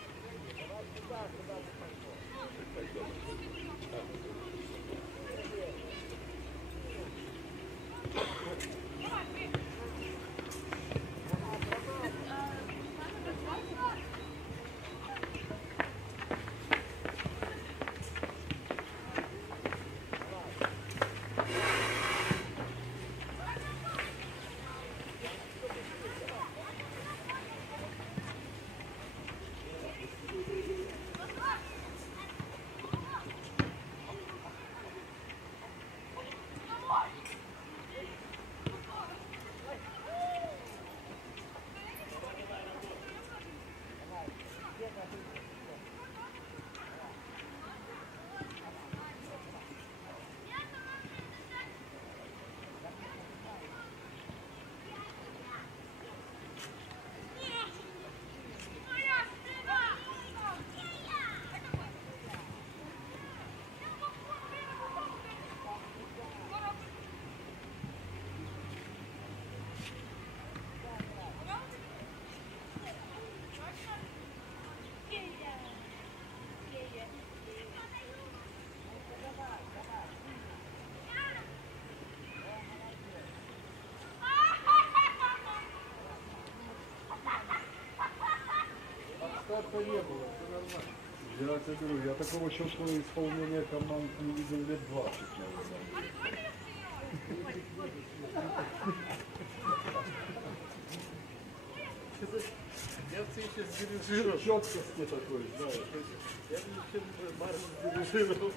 Старта не было, все нормально. Я тебе говорю, я такого четкого исполнения команд не видел лет 20, наверное. Я все сейчас дирижировал. Четкости такой, знаешь. Я еще марш дирижировал.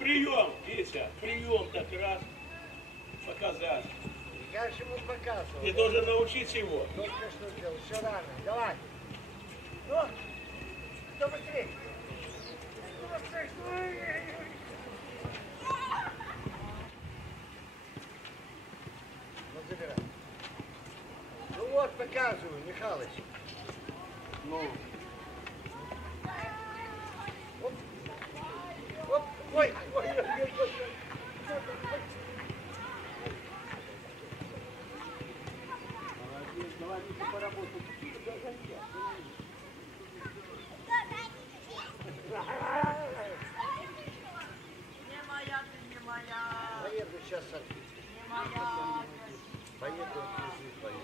прием, Витя, прием так раз показать. Я же ему показывал. Ты должен научить его. Только что сделал, все рано. Давай. Ну, кто быстрее? Ну, забирай. Ну вот, показываю, Михалыч. Ну. Оп. Оп. Ой, ой, ой, ой, ой. Поеду сейчас поеду, поеду.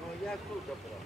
Ну я тут брал.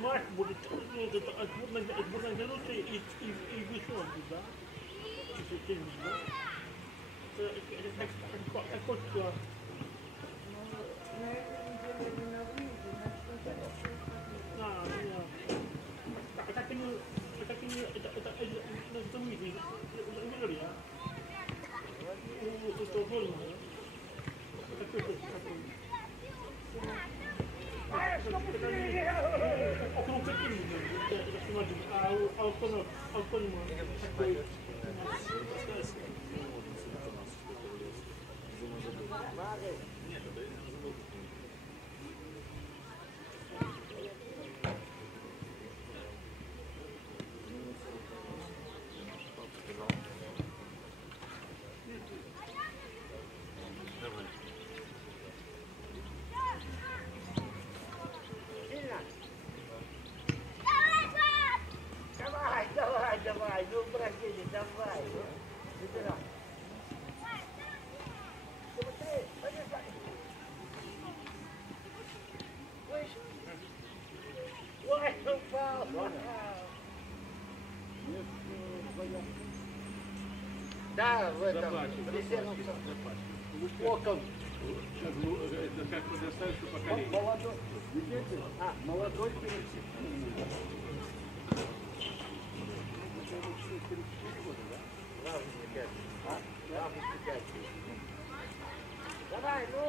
Марш будет, отборная минута и весной, да? Так вот, Давай, ну бразили, давай. Забирай. Быстрее, побежали. Ой, упал. Да, в этом, в резервном окон. Это как подрастающее поколение. Молодой, видите? Молодой Давай, ну.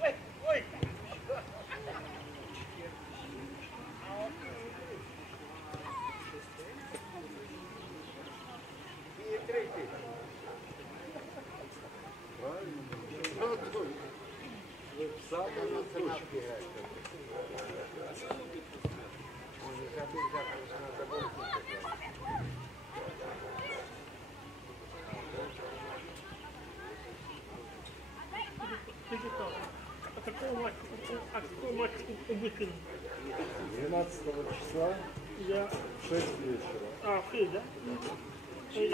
Ой, ой. И третий. Правильно. девочки играют. Он не забыл завтра, что надо будет. А какой матч у Быкина? 12 числа Я... в 6 вечера. А, в 6, да?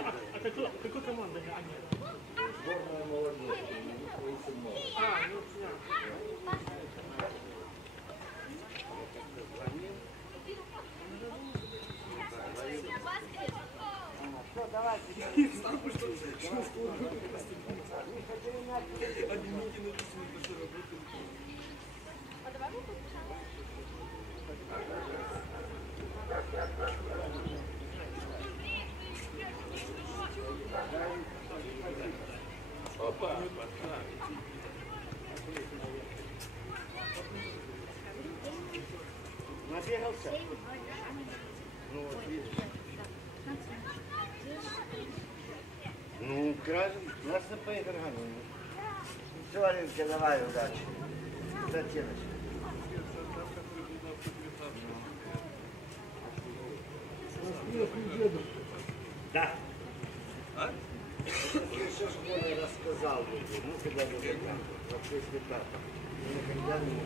А какой команда они? Сборная молодежь, 18. А, ну понятно. Опа, Набегался? Ну вот видишь. Ну, классно поиграли. Все, Алинка, давай, удачи. Затянешь. Да. А? Ты еще в школе рассказал бы, ну когда вы играли, вообще света. Никогда не мог.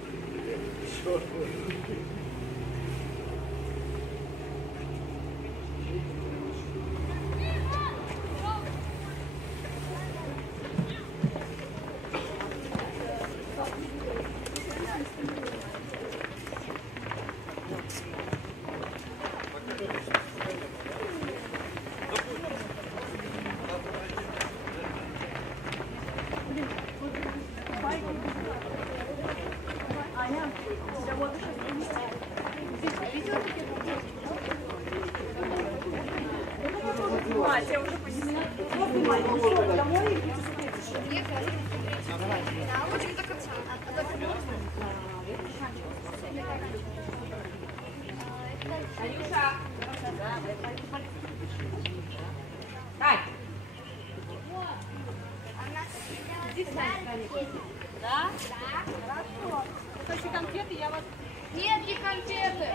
Да? Хорошо. Хотите конфеты, я вас... Нет, не конфеты!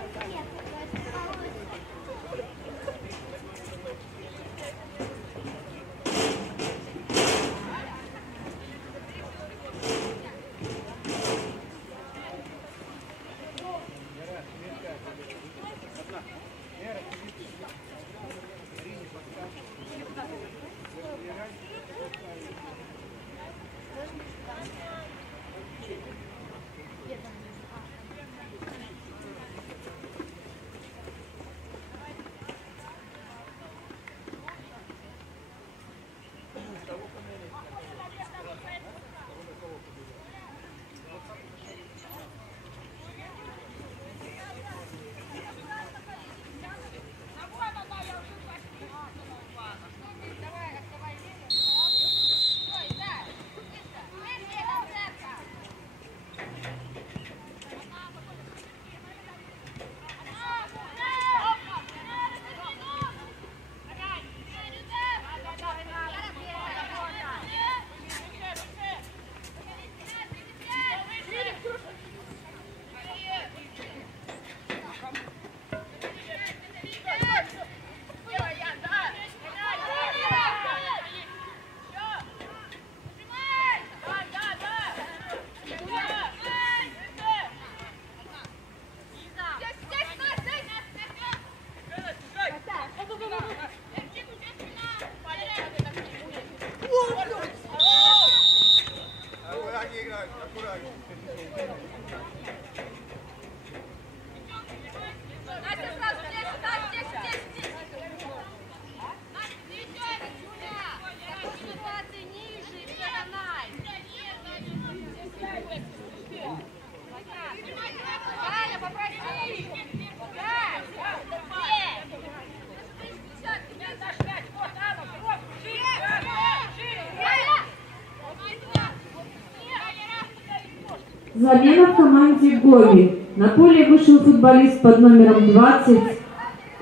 Замена в команде Гоми. На поле вышел футболист под номером 20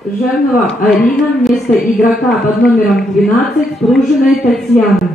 Жернова Арина вместо игрока под номером 12 Пружиной Татьяны.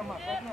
одна, Маш, одна.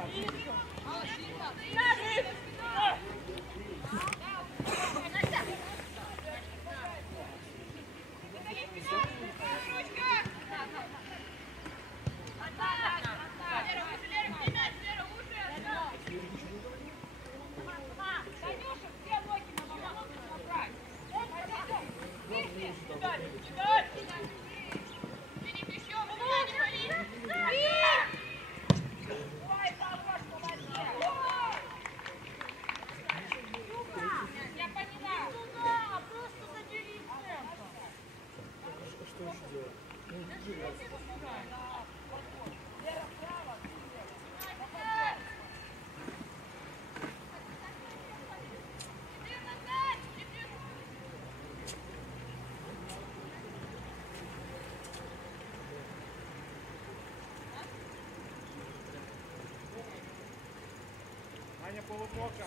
Аня полубока.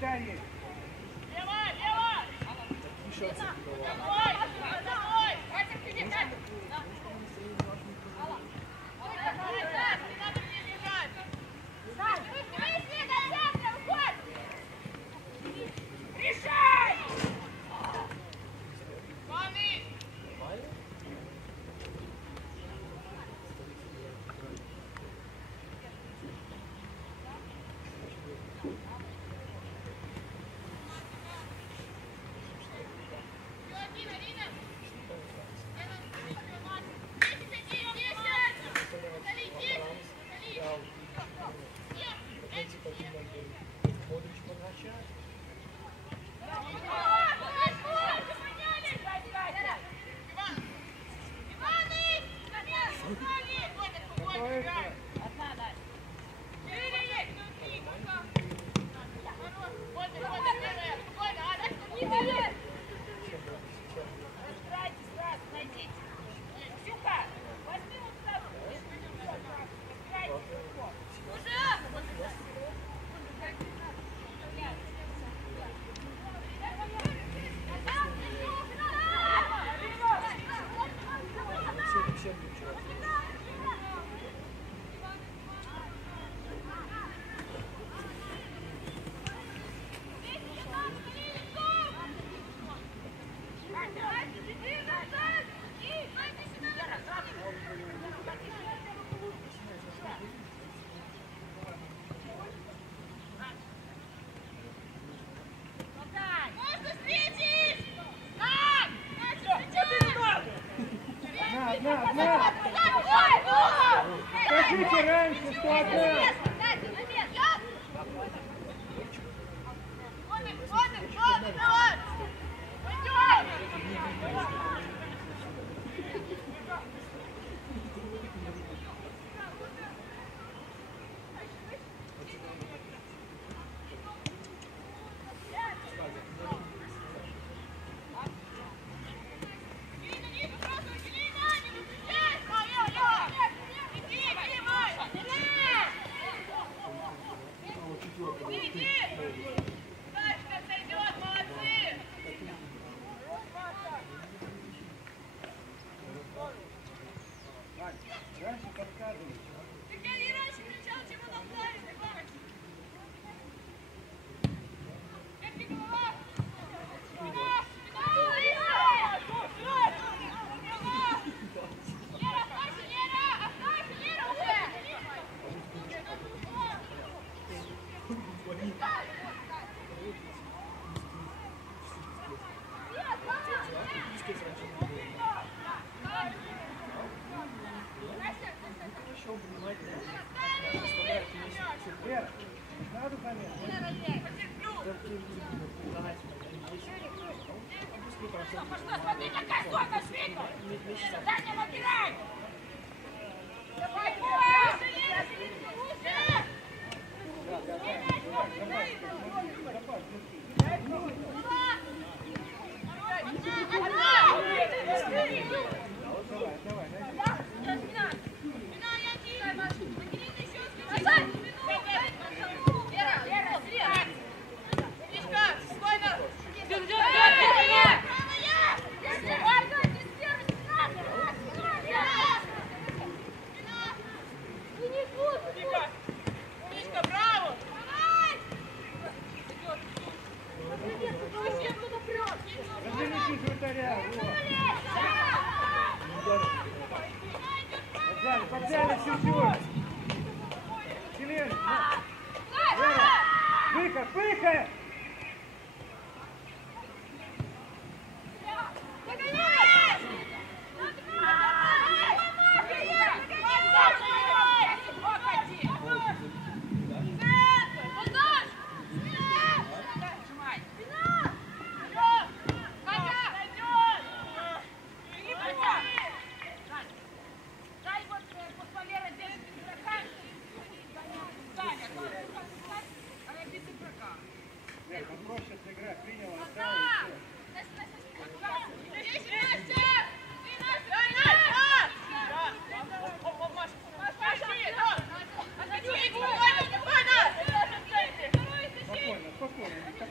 Дай ей. Скажите раньше, что отдать. Подзяли чуть-чуть. Селин, Вера, выход, выход! Проще сыграть, принял, отдал спокойно, спокойно, как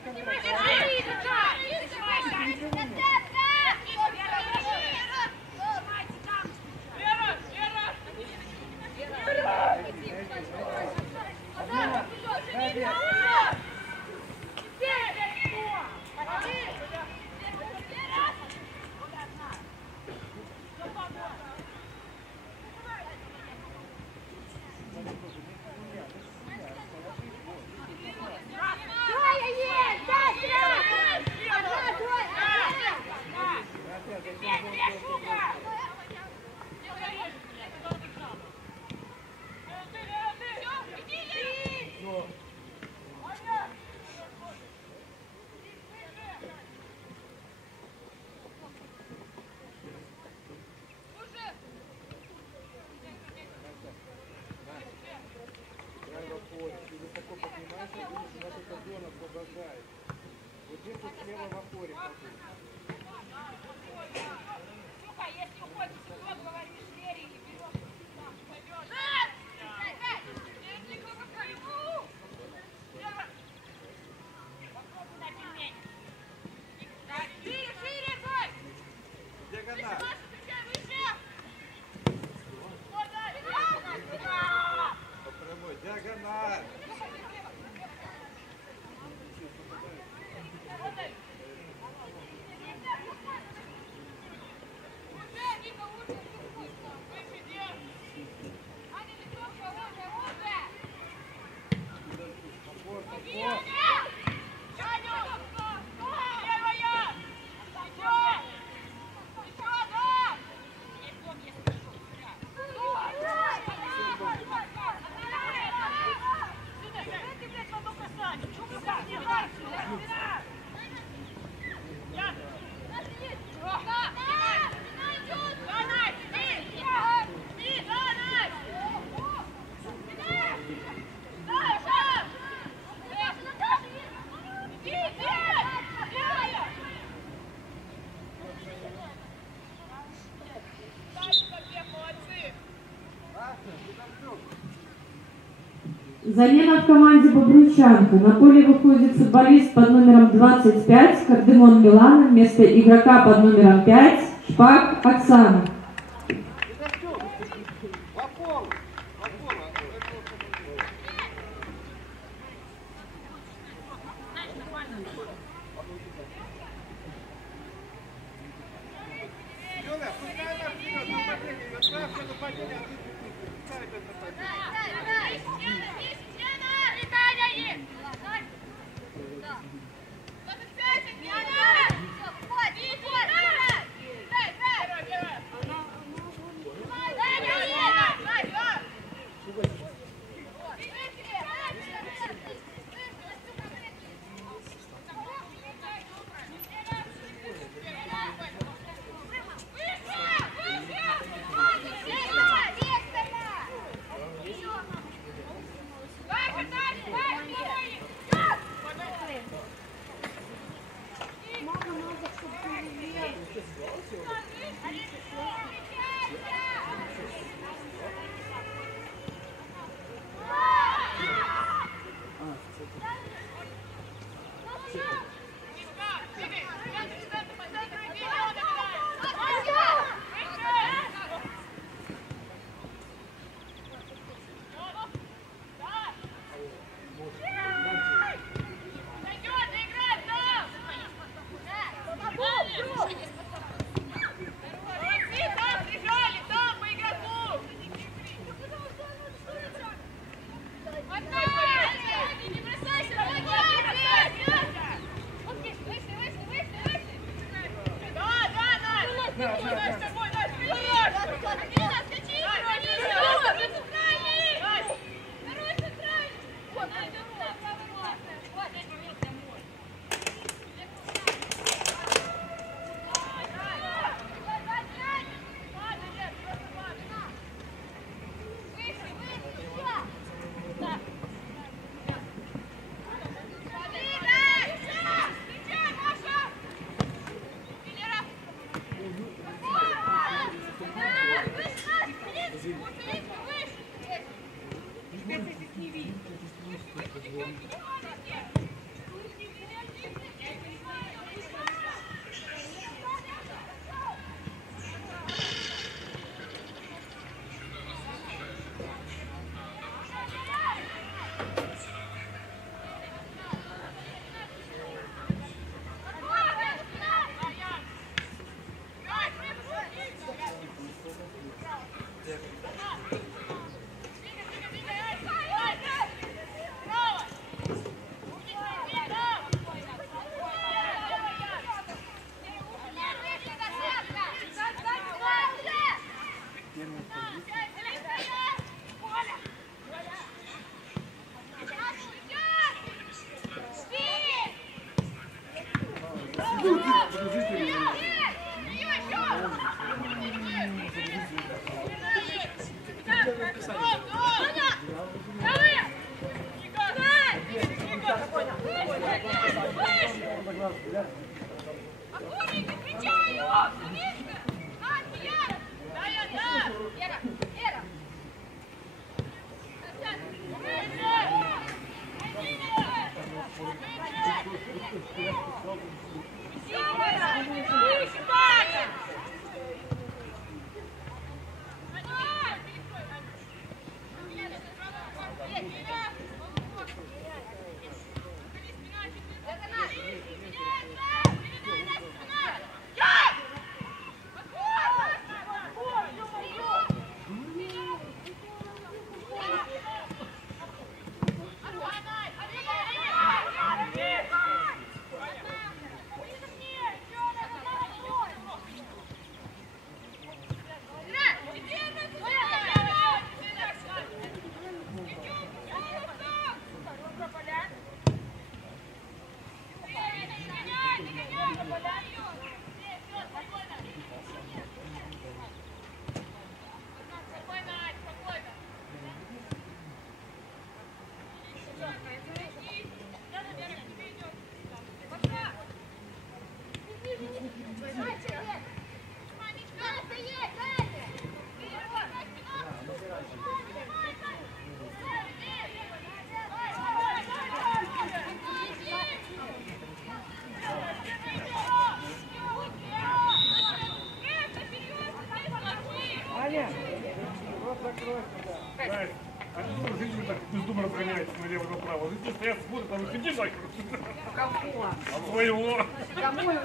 вот здесь вот слева в опоре. Если уходишь, то говоришь, Вере, и берешь. Попробуй на пельмень. Шире, шире, Зой! Диагональ. По прямой. Диагональ. Замена в команде Бобручанка. На поле выходит футболист под номером 25 Кардемон Милана вместо игрока под номером 5 Шпак Оксана. Италия! Знаешь, они жизнь так бездумно разгоняются налево-направо. Здесь стоят, смотрят, там иди нахер. Кому? Своего. Кому его?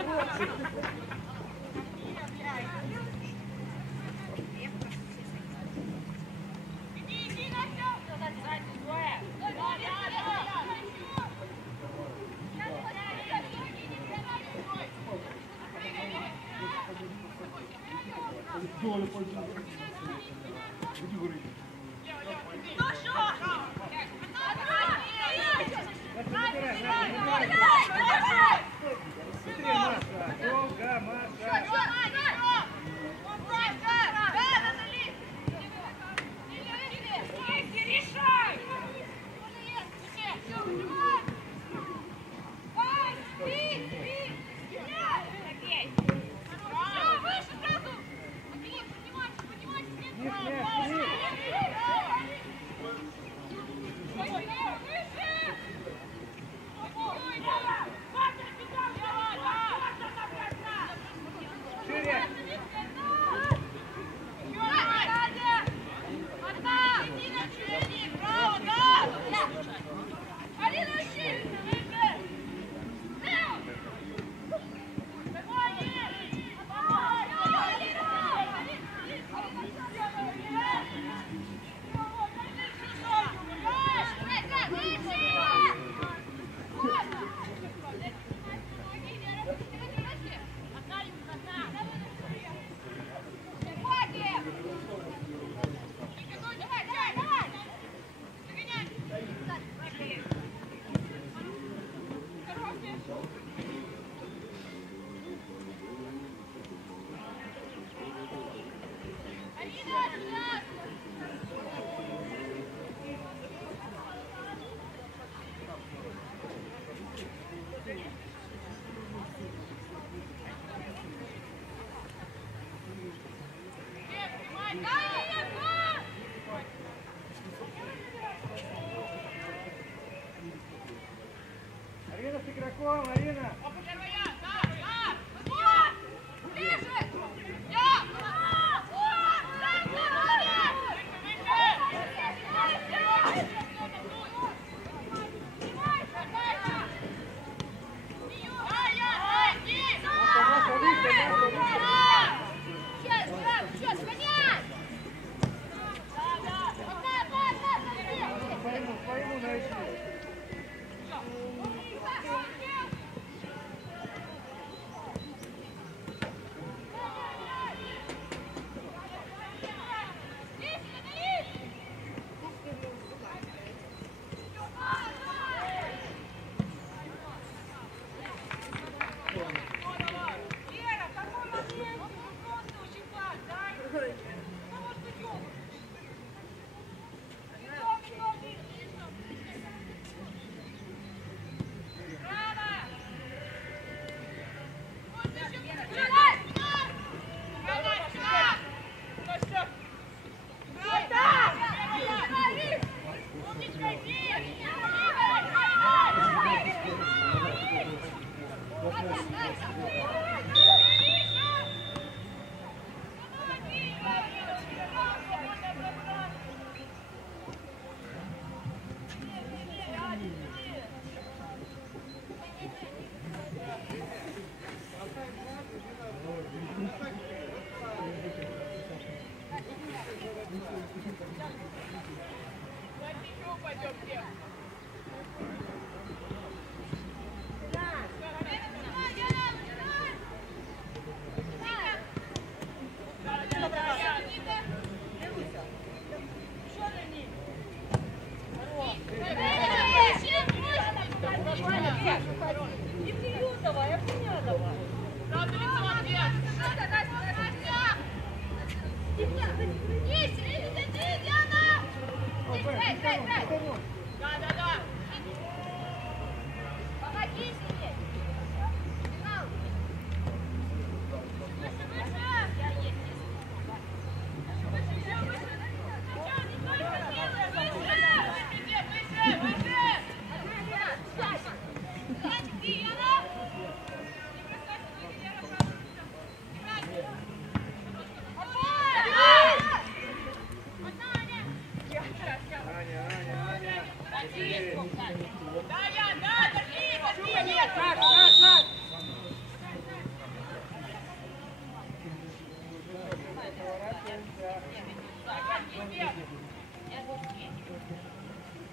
Арина с игроком, Арина! Своему найти.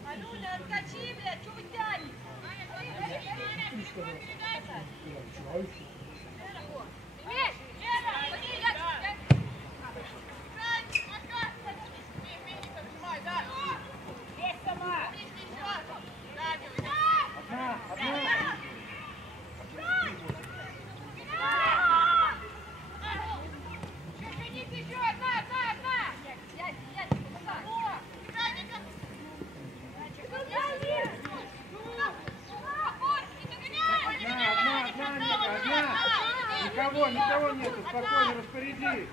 Алюля, откачи, блядь, что вы тянете? Никого нету, спокойно распорядись.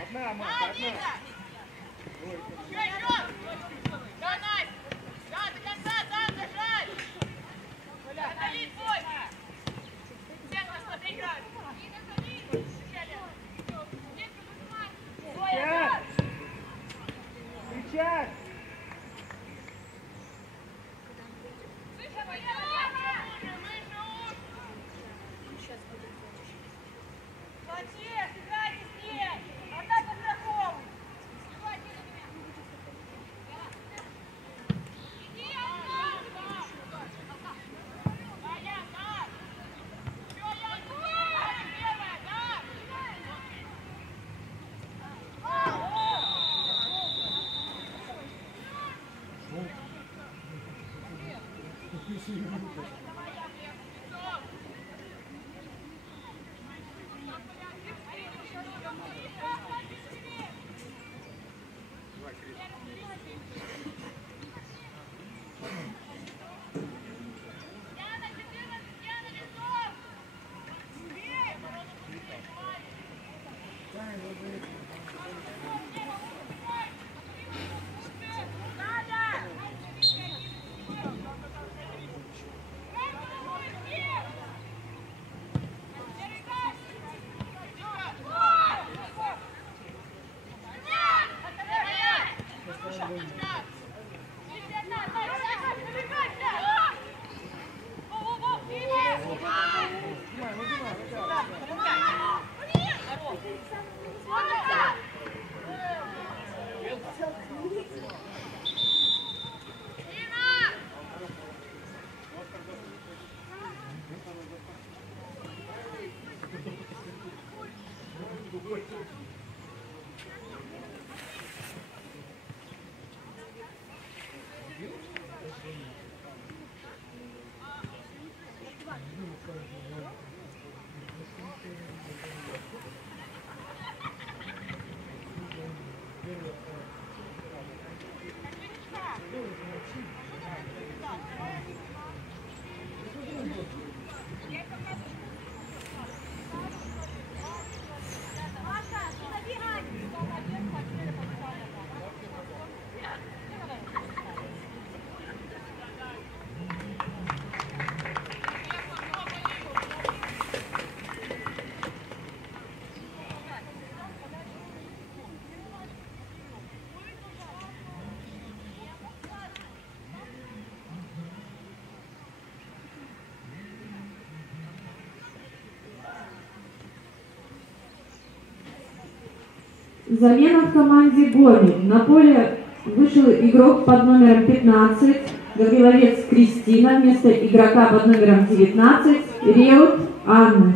Одна, Марта, одна. Сейчас! Замена в команде Гоми. На поле вышел игрок под номером 15, Гавриловец Кристина, вместо игрока под номером 19, Реут Анна.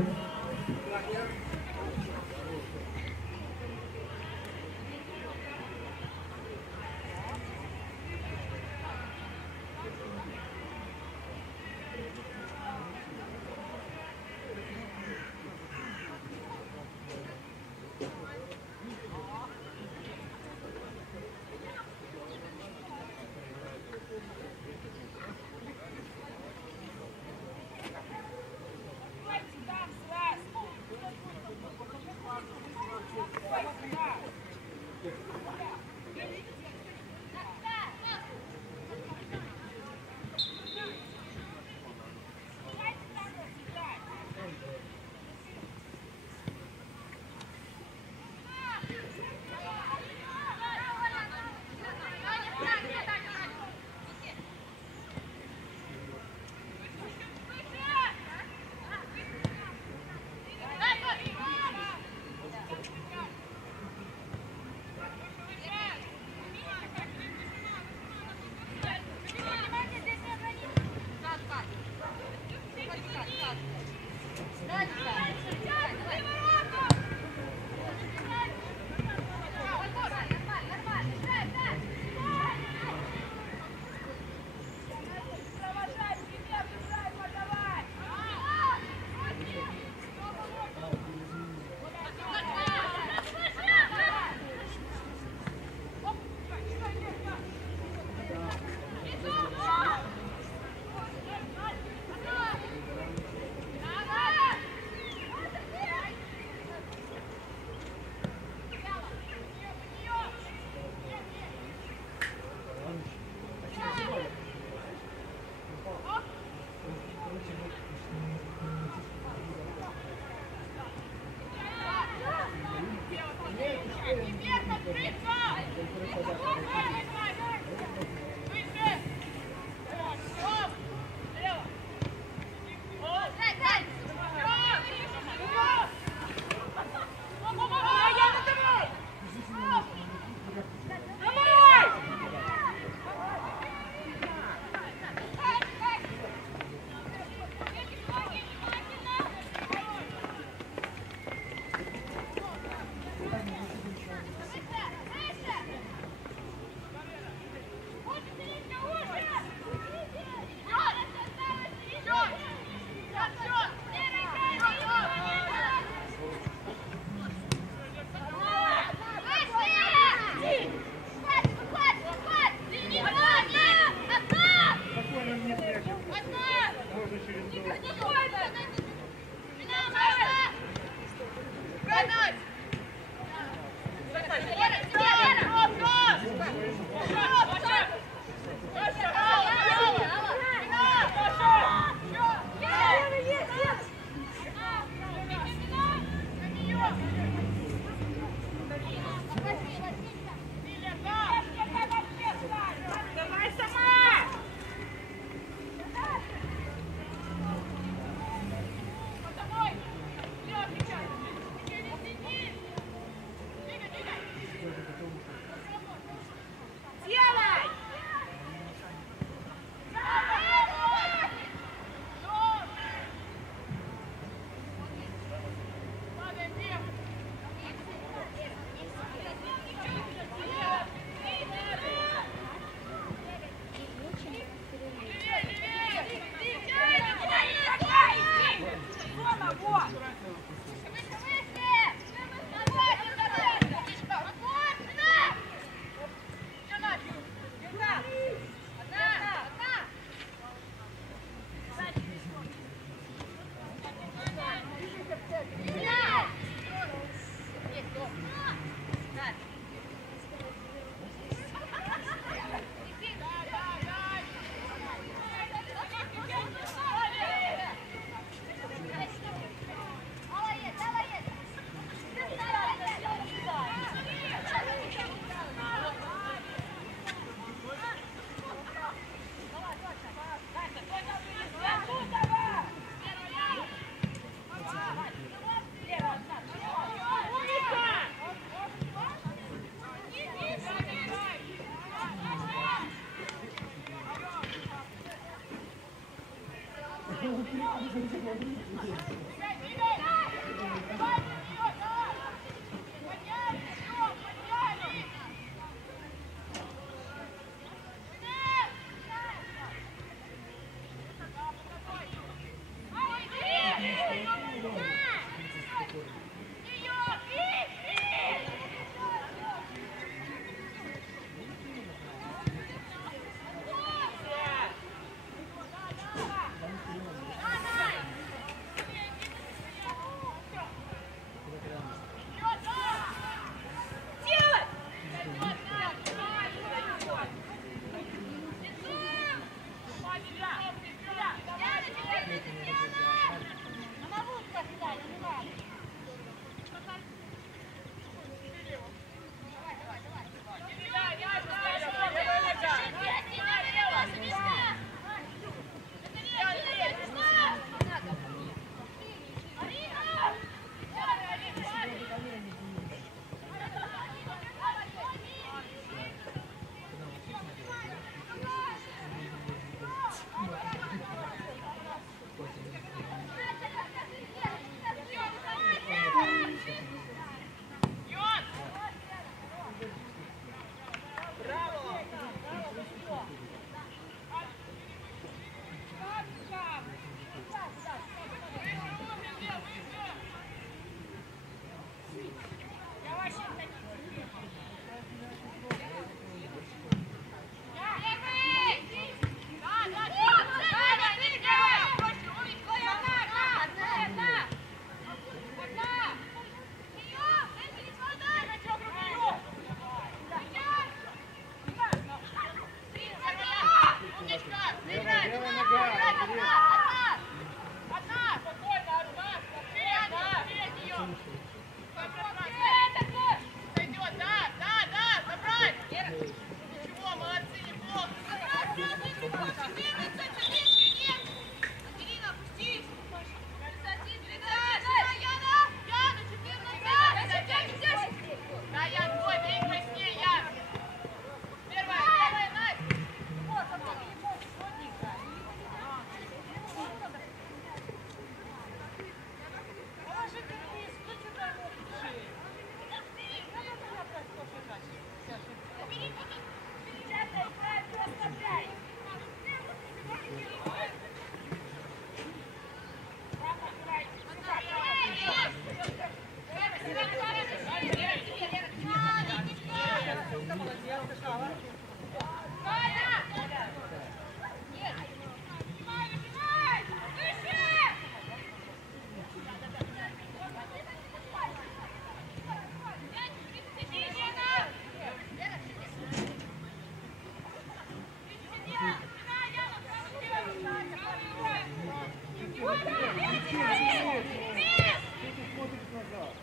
смотришь назад.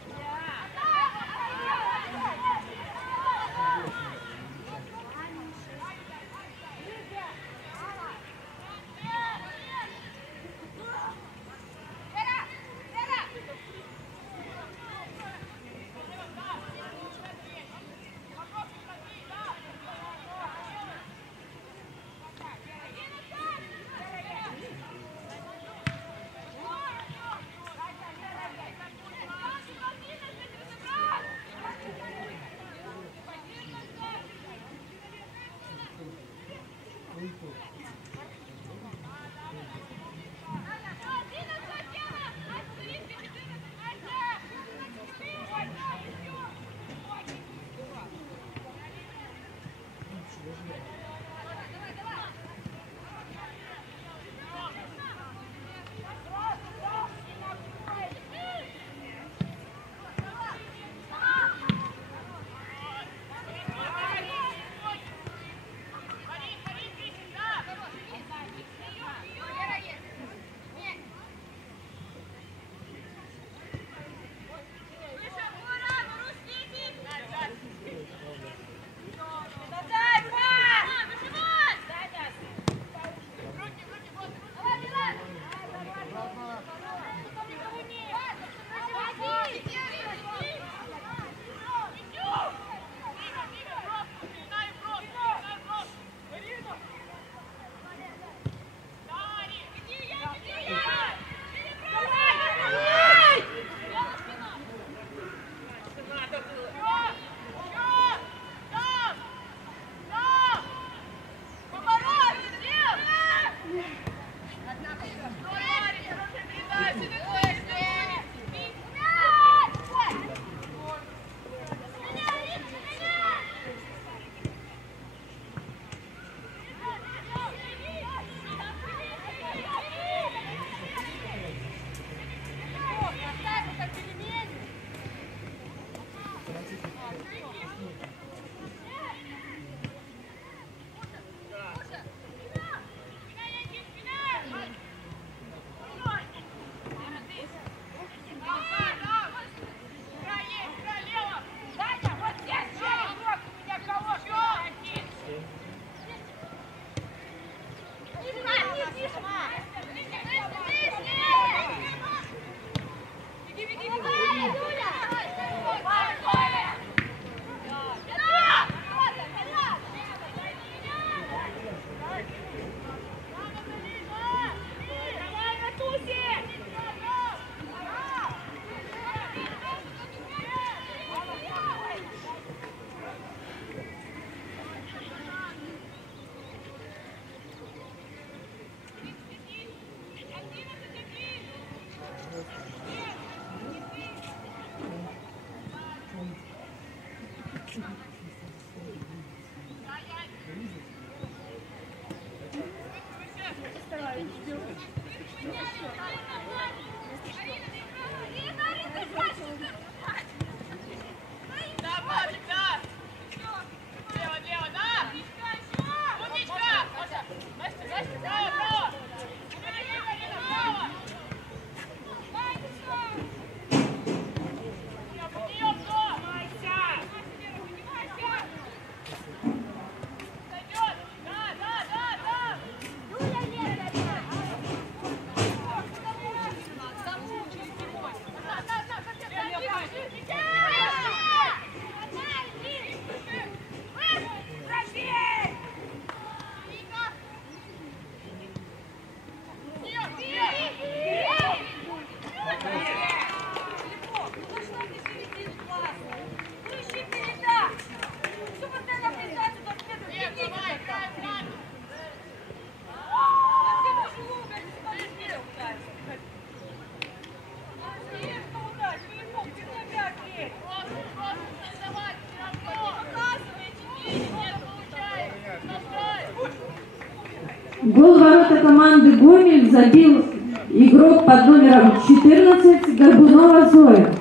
Гол ворота команды Гомель забил игрок под номером 14 Горбунова Зоя.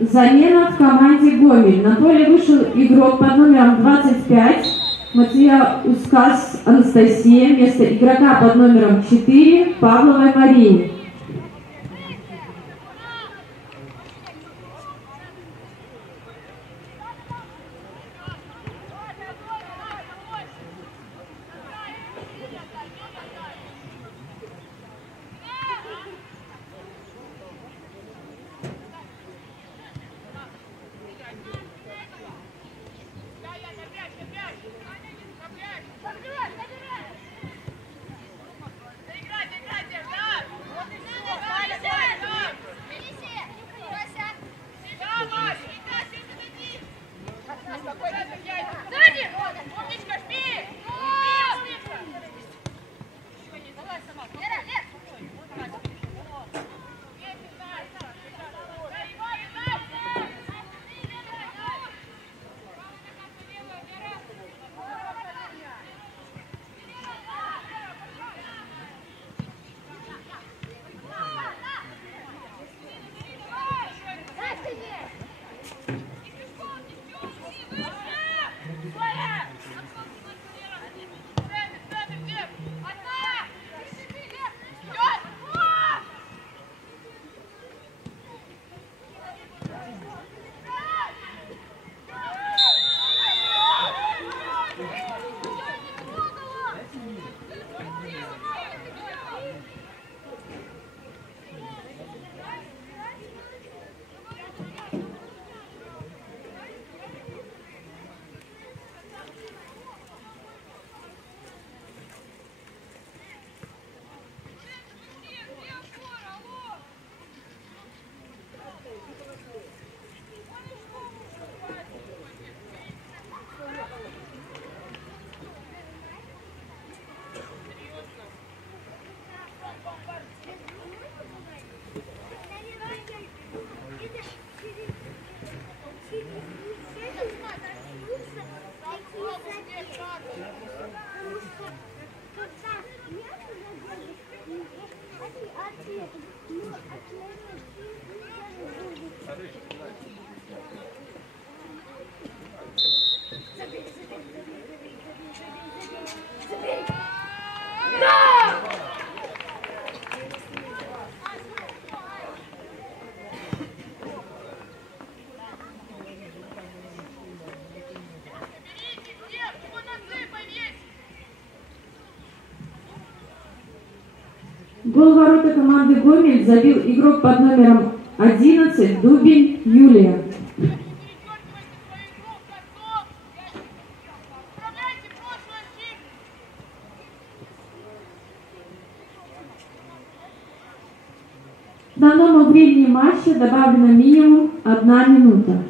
Замена в команде Гомель. На поле вышел игрок под номером 25 Матвея-Ускас Анастасия вместо игрока под номером 4 Павловой Марии. Гол ворота команды Гомель забил игрок под номером 11 Дубень Юлия. К данному времени матча добавлено минимум 1 минута.